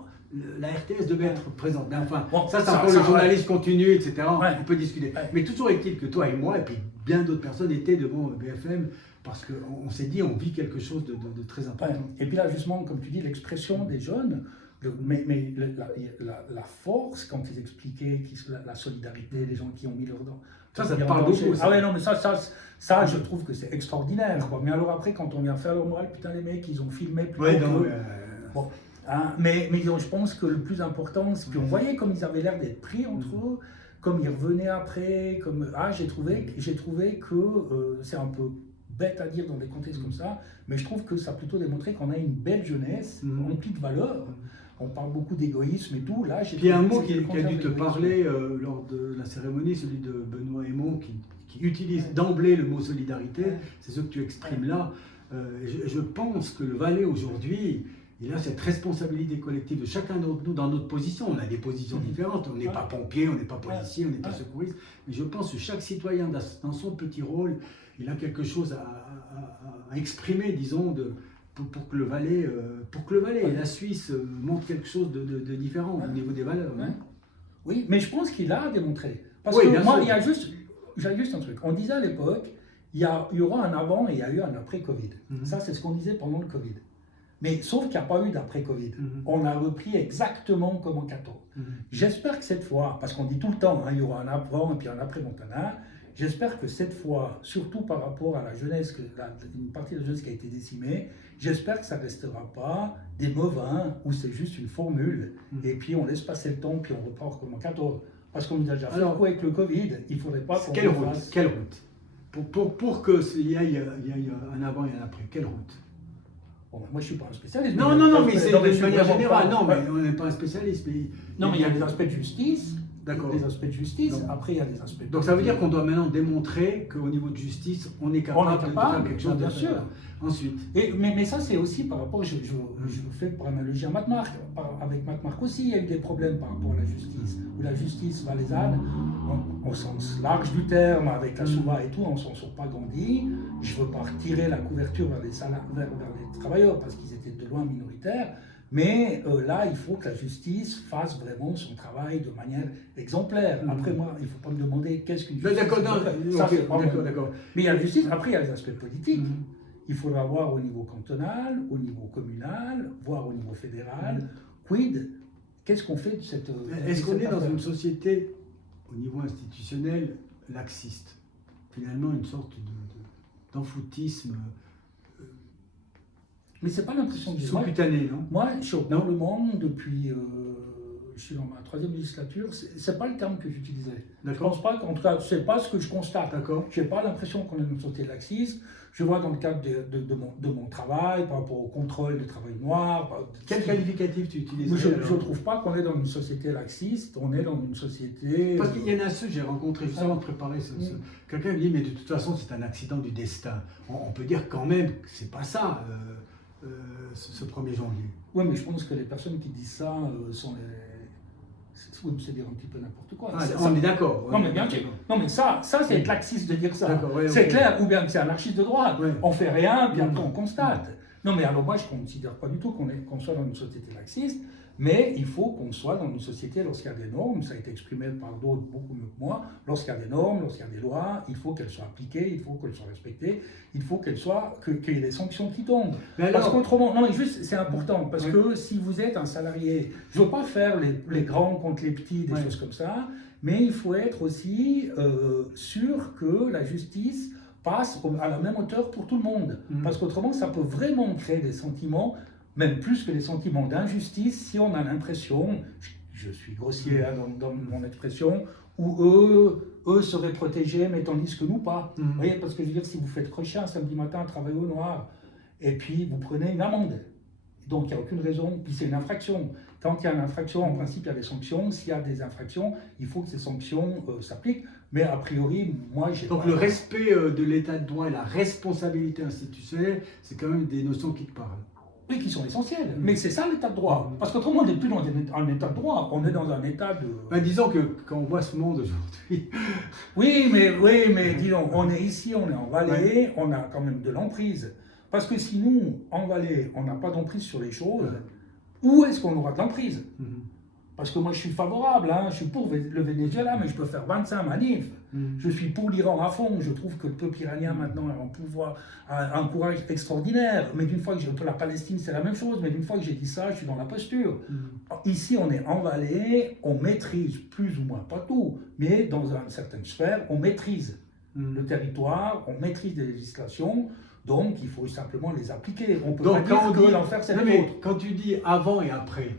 la RTS devait être présente. Mais enfin, ça c'est encore le journaliste continu, etc. On peut discuter. Mais toujours est-il que toi et moi, et puis bien d'autres personnes étaient devant BFM, parce qu'on s'est dit, on vit quelque chose de très important. Et puis là, justement, comme tu dis, l'expression des jeunes, mais la force, quand ils expliquaient la solidarité, les gens qui ont mis leur dents. Ça te parle beaucoup. Ah ouais, non, mais ça je trouve que c'est extraordinaire. Quoi. Mais alors après, quand on vient faire leur morale, putain, les mecs, ils ont filmé plus tôt bon. Hein, mais je pense que le plus important, c'est qu'on voyait comme ils avaient l'air d'être pris entre eux, comme ils revenaient après, j'ai trouvé que c'est un peu bête à dire dans des contextes comme ça, mais je trouve que ça a plutôt démontré qu'on a une belle jeunesse, remplie de valeurs. On parle beaucoup d'égoïsme et tout. Là, il y a un mot qui a dû te parler lors de la cérémonie, celui de Benoît Hémon, qui utilise d'emblée le mot solidarité. C'est ce que tu exprimes là. Je pense que le Valais aujourd'hui, il a cette responsabilité collective de chacun d'entre nous dans notre position. On a des positions différentes. On n'est pas pompier, on n'est pas policier, on n'est pas secouriste. Mais je pense que chaque citoyen, dans son petit rôle, il a quelque chose à exprimer, disons, pour que le Valais et la Suisse montrent quelque chose de différent au niveau des valeurs. Non? Oui, mais je pense qu'il a démontré. Parce que moi, j'ai juste un truc. On disait à l'époque, il y aura un avant et il y a eu un après Covid. Ça, c'est ce qu'on disait pendant le Covid. Mais sauf qu'il n'y a pas eu d'après-Covid. On a repris exactement comme en 14. J'espère que cette fois, parce qu'on dit tout le temps, il y aura un avant et puis un après Montana, j'espère que cette fois, surtout par rapport à la jeunesse, une partie de la jeunesse qui a été décimée, j'espère que ça ne restera pas des mauvins où c'est juste une formule et puis on laisse passer le temps puis on repart comme en 14. Parce qu'on nous a déjà fait quoi avec le Covid, il ne faudrait pas qu'on Quelle route pour qu'il y ait un avant et un après, quelle route? Bon, moi, je ne suis pas un spécialiste. Non, mais c'est de manière générale. Non, mais on n'est pas un spécialiste. Non, mais il y a des aspects de justice. D'accord. Des aspects de justice. Après, il y a des aspects de... Donc, ça veut dire qu'on doit maintenant démontrer qu'au niveau de justice, on est capable de faire quelque chose. Bien sûr. Ensuite. Mais ça, c'est aussi par rapport... Je le fais par analogie à Matmark. Avec Matmark aussi, il y a eu des problèmes par rapport à la justice. Où la justice valaisanne, au sens large du terme, avec la Souva et tout, on ne s'en sort pas grandi. Je ne veux pas retirer la couverture vers les travailleurs parce qu'ils étaient de loin minoritaires. Mais là, il faut que la justice fasse vraiment son travail de manière exemplaire. Après, moi, il ne faut pas me demander qu'est-ce qu'une justice. D'accord. Mais il y a la justice, après, il y a les aspects politiques. Il faudra voir au niveau cantonal, au niveau communal, voire au niveau fédéral. Quid? Qu'est-ce qu'on fait de cette... Est-ce qu'on est dans une société, au niveau institutionnel, laxiste? Finalement, une sorte d'enfoutisme... Mais c'est pas l'impression que j'ai. Sous-cutané, non? Moi, je suis au Parlement depuis. Je suis dans ma 3e législature. C'est pas le terme que j'utilisais. Je pense pas qu'en tout cas, c'est pas ce que je constate. Je n'ai pas l'impression qu'on est dans une société laxiste. Je vois dans le cadre de mon travail, par rapport au contrôle du travail noir. Quel qualificatif tu utilises? Je ne trouve pas qu'on est dans une société laxiste. On est dans une société. Parce qu'il y en a ceux que j'ai rencontrés justement de préparer quelqu'un me dit mais de toute façon c'est un accident du destin. On peut dire quand même que c'est pas ça. Ce 1er janvier. Oui, mais je pense que les personnes qui disent ça sont c'est dire un petit peu n'importe quoi. Ah, on est d'accord. Non, mais bien sûr. Non, mais ça c'est être laxiste de dire ça. Ouais, c'est okay. clair, ou bien que c'est anarchiste de droite. Ouais. On fait rien, puis après on constate. Non, mais alors moi, je ne considère pas du tout qu'on soit dans une société laxiste, mais il faut qu'on soit dans une société lorsqu'il y a des normes, ça a été exprimé par d'autres beaucoup mieux que moi, lorsqu'il y a des normes, lorsqu'il y a des lois, il faut qu'elles soient appliquées, il faut qu'elles soient respectées, il faut qu'il y ait des sanctions qui tombent. Mais alors... Parce qu'autrement, non mais juste, c'est important, parce que si vous êtes un salarié, je ne veux pas faire les grands contre les petits, des choses comme ça, mais il faut être aussi sûr que la justice passe à la même hauteur pour tout le monde. Parce qu'autrement, ça peut vraiment créer des sentiments, même plus que des sentiments d'injustice, si on a l'impression, je suis grossier dans mon expression, où eux seraient protégés, mais tandis que nous pas. Vous voyez, parce que je veux dire, si vous faites crocher un samedi matin, travailler au noir, et puis vous prenez une amende, donc il n'y a aucune raison, puis c'est une infraction. Quand il y a une infraction, en principe, il y a des sanctions. S'il y a des infractions, il faut que ces sanctions s'appliquent. Mais a priori, moi, j'ai Donc pas... le respect de l'état de droit et la responsabilité institutionnelle, c'est quand même des notions qui te parlent. Oui, qui sont essentielles. Mais c'est ça l'état de droit. Parce qu'autrement, on n'est plus dans un état de droit, on est dans un état de... Ben, disons que quand on voit ce monde aujourd'hui... Oui, mais disons, on est ici, on est en Valais, on a quand même de l'emprise. Parce que si nous, en Valais, on n'a pas d'emprise sur les choses, où est-ce qu'on aura de l'emprise? Parce que moi, je suis favorable, je suis pour le Venezuela, mais je peux faire 25 manifs. Je suis pour l'Iran à fond. Je trouve que le peuple iranien, maintenant, a un courage extraordinaire. Mais d'une fois que pour la Palestine, c'est la même chose. Mais d'une fois que j'ai dit ça, je suis dans la posture. Ici, on est en Valais, on maîtrise plus ou moins, pas tout, mais dans une certaine sphère, on maîtrise le territoire, on maîtrise les législations. Donc, il faut simplement les appliquer. On peut pas dire que l'enfer, c'est le autre. Quand tu dis avant et après,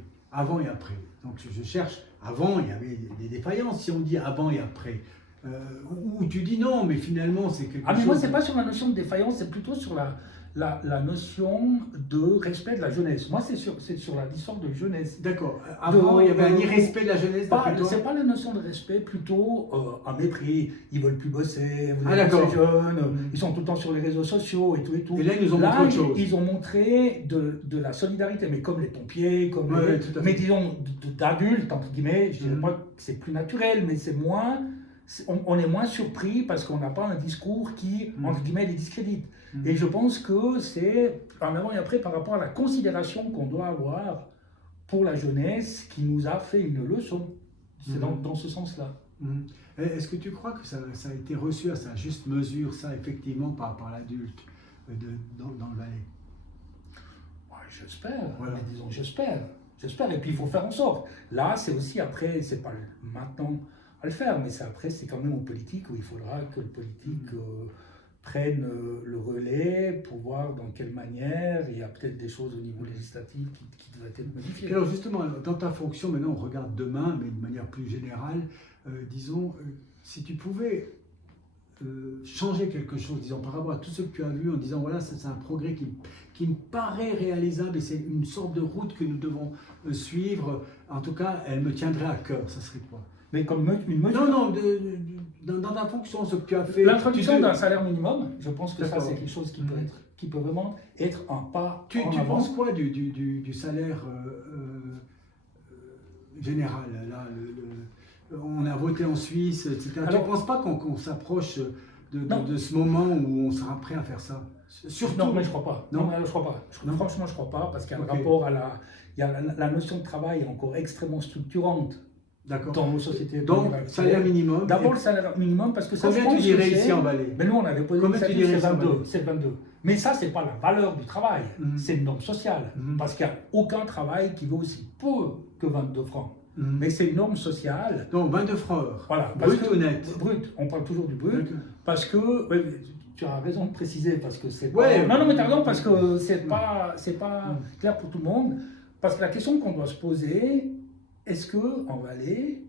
donc je cherche, avant, il y avait des défaillances, si on dit avant et après. Ou tu dis non, mais finalement, c'est quelque chose... mais moi, c'est pas sur la notion de défaillance, c'est plutôt sur la notion de respect de la jeunesse. Moi, c'est sur l'histoire de jeunesse. D'accord. Avant, il y avait un irrespect de la jeunesse. C'est pas la notion de respect, plutôt un mépris. Ils veulent plus bosser, vous êtes d'accord. jeunes, ils sont tout le temps sur les réseaux sociaux et tout et tout. Et là, ils nous ont montré autre chose. Ils ont montré de la solidarité, mais comme les pompiers, comme mais disons d'adultes, entre guillemets, je dirais pas que c'est plus naturel, mais c'est moins... On est moins surpris parce qu'on n'a pas un discours qui, entre guillemets, les discrédite. Et je pense que c'est en avant et après par rapport à la considération qu'on doit avoir pour la jeunesse qui nous a fait une leçon. C'est dans ce sens-là. Est-ce que tu crois que ça a été reçu à sa juste mesure, ça, effectivement, par l'adulte dans le Valais? Ouais, j'espère. Voilà. Mais disons, j'espère. Et puis, il faut faire en sorte. Là, c'est aussi après, c'est pas maintenant à le faire, mais c'est quand même aux politiques où il faudra que le politique prenne le relais pour voir dans quelle manière il y a peut-être des choses au niveau législatif qui devraient être modifiées. Alors justement, dans ta fonction, maintenant on regarde demain, mais de manière plus générale, disons, si tu pouvais changer quelque chose, disons, par rapport à tout ce que tu as vu, en disant, voilà, c'est un progrès qui me paraît réalisable et c'est une sorte de route que nous devons suivre, en tout cas, elle me tiendrait à cœur, ça serait quoi? Mais comme une mesure. Non, dans ta fonction, ce que tu as fait. L'introduction d'un salaire minimum, je pense que ça, c'est quelque chose qui peut vraiment être un pas tu en avant. penses quoi du salaire général là, on a voté en Suisse, etc. Tu ne penses pas qu'on s'approche de ce moment où on sera prêt à faire ça? Surtout. Non, mais je ne crois pas. Non, je crois pas. Franchement, je ne crois pas, parce qu'il y a un rapport à la notion de travail encore extrêmement structurante. Dans nos sociétés. Donc, salaire minimum. D'abord, le salaire minimum, parce que ça, combien tu dirais ici en Valais? Mais nous, on avait posé c'est 22. Mais ça, c'est pas la valeur du travail, c'est une norme sociale. Parce qu'il n'y a aucun travail qui vaut aussi peu que 22 francs. Mais c'est une norme sociale. Donc, 22 francs heure. Voilà. Brut ou net? Brut, on parle toujours du brut. Parce que, tu as raison de préciser, parce que c'est pas... Non, mais tu as raison, parce que c'est pas clair pour tout le monde. Parce que la question qu'on doit se poser, est-ce qu'en Valais,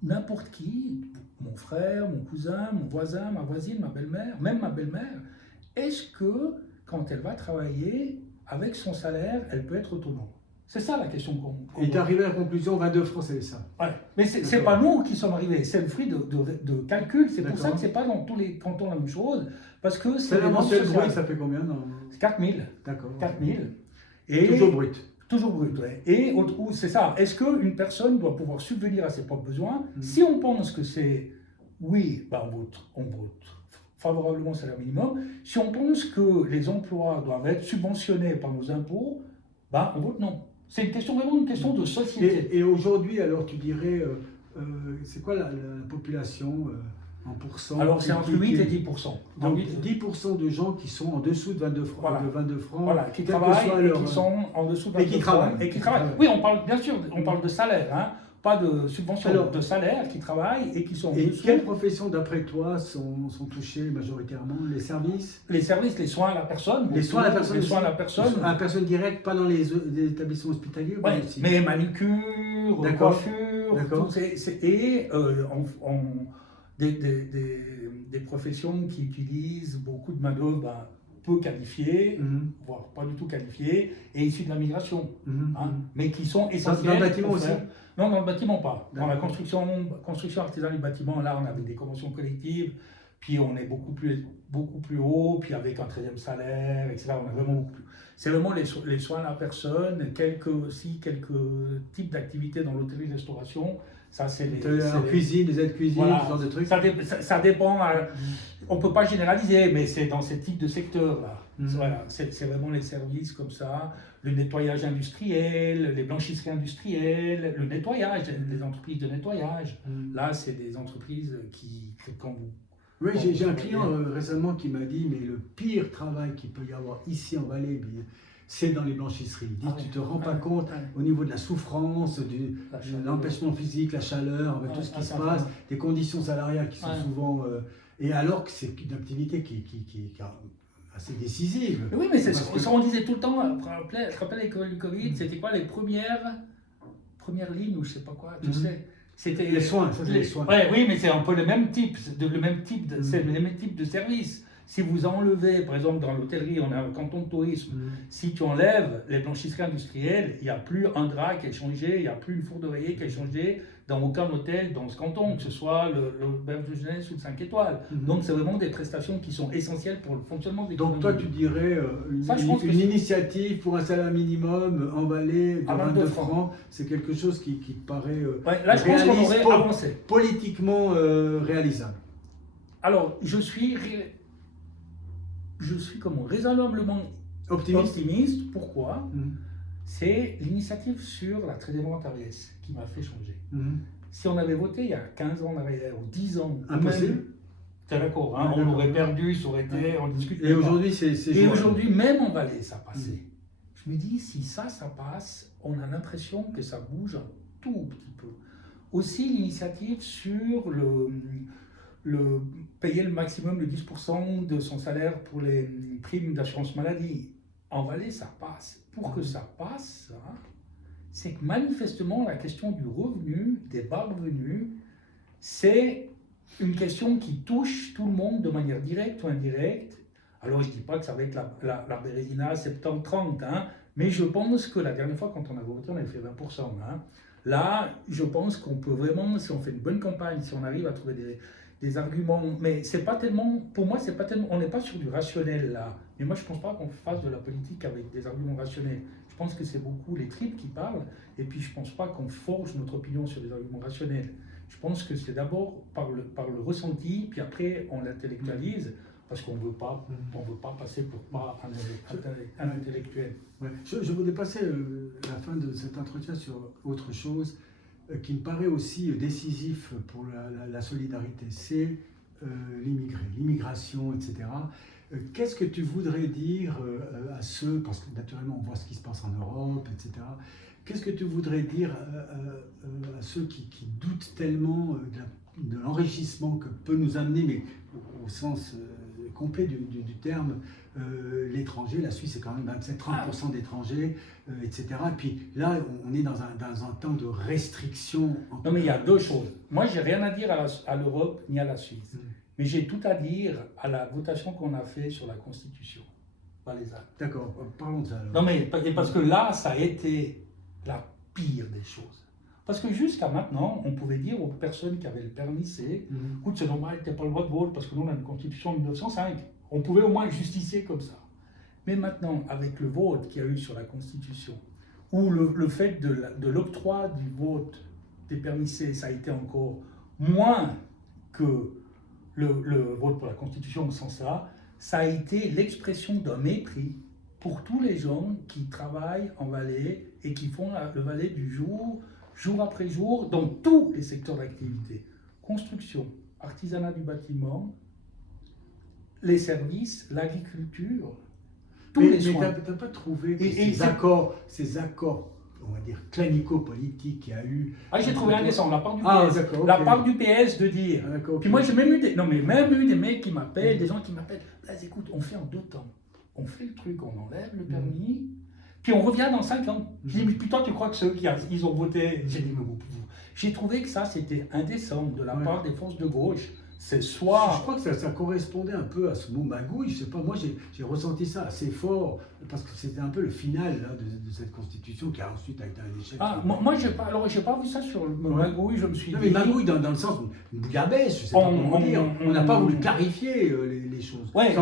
n'importe qui, mon frère, mon cousin, mon voisin, ma voisine, ma belle-mère, même ma belle-mère, est-ce que quand elle va travailler, avec son salaire, elle peut être autonome? C'est ça la question qu'on Et tu es arrivé à la conclusion, 22 francs, c'est ça. Ouais. Mais c'est pas nous qui sommes arrivés, c'est le fruit de calcul. C'est pour ça que c'est pas dans tous les cantons la même chose. Parce que c'est la mensuelle brut, ça fait combien? 4 000. D'accord. 4 000. Et toujours brut. Toujours brut, ouais. Et c'est ça. Est-ce qu'une personne doit pouvoir subvenir à ses propres besoins? Si on pense que c'est oui, ben on vote favorablement au salaire minimum. Si on pense que les emplois doivent être subventionnés par nos impôts, ben on vote non. C'est vraiment une question de société. Et aujourd'hui, alors tu dirais, c'est quoi la population en pourcent? Alors c'est entre 8 et 10%. Donc 10% de gens qui sont en dessous de 22 francs. Voilà. De 22 francs, voilà, qui travaillent et qui sont en dessous de 22 francs. Et qui travaillent. Oui, on parle bien sûr, on parle de salaire, hein, pas de subvention, alors, de salaire, qui travaillent et qui sont en dessous. Et quelles professions, d'après toi, sont touchées majoritairement? Les services? Les services, les soins à la personne. Les soins à la personne. Les soins à la personne. À la personne directe, pas dans les établissements hospitaliers? Oui, mais manucure, coiffure, et des professions qui utilisent beaucoup de main-d'œuvre peu qualifiée, voire pas du tout qualifiée, et issues de la migration, mais qui sont essentielles. Dans le bâtiment aussi? Non, dans le bâtiment pas. Dans la construction artisanale du bâtiment, là on avait des conventions collectives, puis on est beaucoup plus haut, puis avec un 13e salaire, etc. On a vraiment beaucoup plus. C'est vraiment les soins à la personne, quelques types d'activités dans l'hôtellerie-restauration. Ça, c'est cuisine, les aides-cuisine, voilà, ce genre de trucs. Ça dépend. On ne peut pas généraliser, mais c'est dans ces types de secteurs-là. Voilà, c'est vraiment les services comme ça, le nettoyage industriel, les blanchisseries industrielles, le nettoyage, les entreprises de nettoyage. Là, c'est des entreprises qui, quand vous... Oui, j'ai un client récemment qui m'a dit, mais le pire travail qu'il peut y avoir ici en Valais, c'est dans les blanchisseries. Il dit, tu ne te rends pas compte au niveau de la souffrance, de l'empêchement physique, la chaleur, avec tout ce qui se passe, des conditions salariales qui sont souvent... et alors que c'est une activité qui est assez décisive. Oui, mais c'est ça on disait tout le temps, je te rappelle avec le Covid, c'était quoi les premières lignes ou je ne sais pas quoi, tu sais. C'était les soins, ça c'est les soins. Ouais, oui, mais c'est un peu le même type, c'est le même type de service. Si vous enlevez, par exemple dans l'hôtellerie, on a un canton de tourisme, si tu enlèves les blanchisseries industrielles, il n'y a plus un drap qui est changé, il n'y a plus une four d'oreiller qui est changée dans aucun hôtel dans ce canton, que ce soit l'auberge de jeunesse ou le 5 étoiles. Donc c'est vraiment des prestations qui sont essentielles pour le fonctionnement des Donc toi tu dirais une initiative pour un salaire minimum en Valais de 22 francs, c'est quelque chose qui te paraît là, je pense qu'on aurait avancé. Politiquement réalisable. Alors je suis raisonnablement optimiste. Pourquoi? C'est l'initiative sur la 13e rente AVS qui m'a fait changer. Si on avait voté il y a 15 ans en arrière, ou 10 ans, impossible. T'es d'accord, hein, on aurait perdu, ça aurait été, on discute. Et aujourd'hui, c'est Et aujourd'hui, même en Valais, ça passait. Je me dis, si ça passe, on a l'impression que ça bouge un tout petit peu. Aussi, l'initiative sur le payer le maximum de 10% de son salaire pour les primes d'assurance maladie. En Valais, ça passe. Pour que ça passe, c'est que manifestement, la question du revenu, des bas revenus, c'est une question qui touche tout le monde de manière directe ou indirecte. Alors, je ne dis pas que ça va être la Bérésina 70-30, mais je pense que la dernière fois, quand on a voté, on avait fait 20%. Là, je pense qu'on peut vraiment, si on fait une bonne campagne, si on arrive à trouver des arguments, mais c'est pas tellement, pour moi, c'est pas tellement, on n'est pas sur du rationnel là. Mais moi, je pense pas qu'on fasse de la politique avec des arguments rationnels. Je pense que c'est beaucoup les tripes qui parlent, et puis je pense pas qu'on forge notre opinion sur des arguments rationnels. Je pense que c'est d'abord par le ressenti, puis après on l'intellectualise, parce qu'on veut pas passer pour pas un intellectuel. Ouais. Je voudrais passer la fin de cet entretien sur autre chose qui me paraît aussi décisif pour la solidarité, c'est l'immigration, etc. Qu'est-ce que tu voudrais dire à ceux, parce que naturellement on voit ce qui se passe en Europe, etc. Qu'est-ce que tu voudrais dire à ceux qui doutent tellement de l'enrichissement que peut nous amener, mais au sens complet du terme, l'étranger? La Suisse est quand même 27-30% d'étrangers, etc. Et puis là, on est dans un temps de restriction. Non, mais il y a deux choses. Moi, j'ai rien à dire à l'Europe ni à la Suisse. Mais j'ai tout à dire à la votation qu'on a faite sur la Constitution valaisanne. D'accord, parlons de ça alors. Non, mais parce que là, ça a été la pire des choses. Parce que jusqu'à maintenant, on pouvait dire aux personnes qui avaient le permis C, écoute, c'est normal, tu n'as pas le droit de vote parce que nous, on a une Constitution de 1905. On pouvait au moins le justifier comme ça. Mais maintenant, avec le vote qu'il y a eu sur la Constitution, où le fait de l'octroi du vote des permis C, ça a été encore moins que le vote pour la Constitution au sens là, ça a été l'expression d'un mépris pour tous les gens qui travaillent en Valais et qui font le Valais du jour après jour, dans tous les secteurs d'activité. Construction, artisanat du bâtiment, les services, l'agriculture, tous les soins. Mais tu n'as pas trouvé que ces accords, on va dire, clanico-politiques qu'il y a eu... Ah, j'ai trouvé indécent, la part du PS. Ah, d'accord, la ok. part du PS de dire... Ah, d'accord, ok. Puis moi, j'ai même eu des mecs qui m'appellent, des gens qui m'appellent. Là, écoute, on fait en 2 temps. On fait le truc, on enlève le permis, puis on revient dans 5 ans. Je dis, mais putain, tu crois que ceux qui ils ont voté... J'ai dit, mais vous... J'ai trouvé que ça, c'était indécent de la part des forces de gauche. C'est soit... Je crois que ça correspondait un peu à ce mot magouille. Je sais pas, moi j'ai ressenti ça assez fort, parce que c'était un peu le final là, de cette constitution qui a ensuite été un échec. Ah, moi j'ai pas vu ça sur le magouille, je me suis non, dit... mais magouille dans le sens une bouillabaisse, je sais pas comment dire. On n'a pas voulu clarifier les choses. Ouais,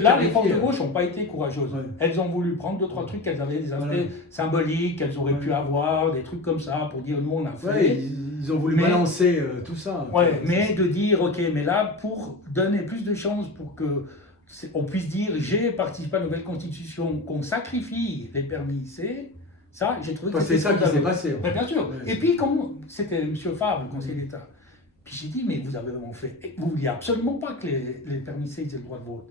là, les forces de gauche n'ont pas été courageuses. Ouais. Elles ont voulu prendre 2-3 trucs qu'elles avaient des aspects symboliques, qu'elles auraient pu avoir, des trucs comme ça, pour dire nous on a fait... Ouais, ils ont voulu balancer tout ça. Ouais, mais de dire, ok, mais là, pour donner plus de chances pour que on puisse dire j'ai participé à la nouvelle constitution, qu'on sacrifie les permis C, ça, j'ai trouvé que c'est ça qui s'est passé. Ouais, bien sûr. Et puis, quand c'était M. Favre, le conseiller d'État, puis j'ai dit, mais vous avez vraiment fait. Vous ne vouliez absolument pas que les permis C aient le droit de vote.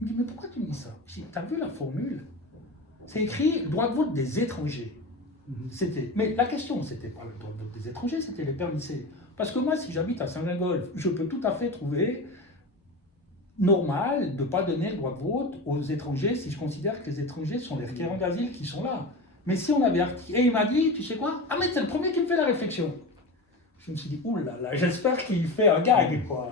Il me dit, mais pourquoi tu me dis ça? J'ai dit, t'as vu la formule? C'est écrit droit de vote des étrangers. Mais la question, c'était pas le droit de vote des étrangers, c'était les permis C. Parce que moi, si j'habite à Saint-Gingolph, je peux tout à fait trouver normal de ne pas donner le droit de vote aux étrangers si je considère que les étrangers sont les requérants d'asile qui sont là. Mais si on avait... Et il m'a dit, tu sais quoi? Ah mais c'est le premier qui me fait la réflexion. Je me suis dit, ouh là là, j'espère qu'il fait un gag, quoi.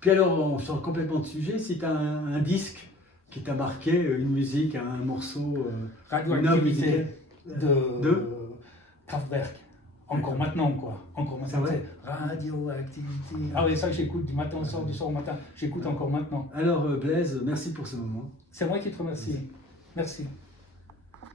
Puis alors, on sort complètement de sujet, si tu as un disque qui t'a marqué, une musique, un morceau... Radioactivité de Kraftwerk. Encore maintenant, quoi. Encore maintenant. Radioactivité. Ah oui, ça j'écoute du matin au soir, du soir au matin. J'écoute encore maintenant. Alors Blaise, merci pour ce moment. C'est moi qui te remercie. Merci.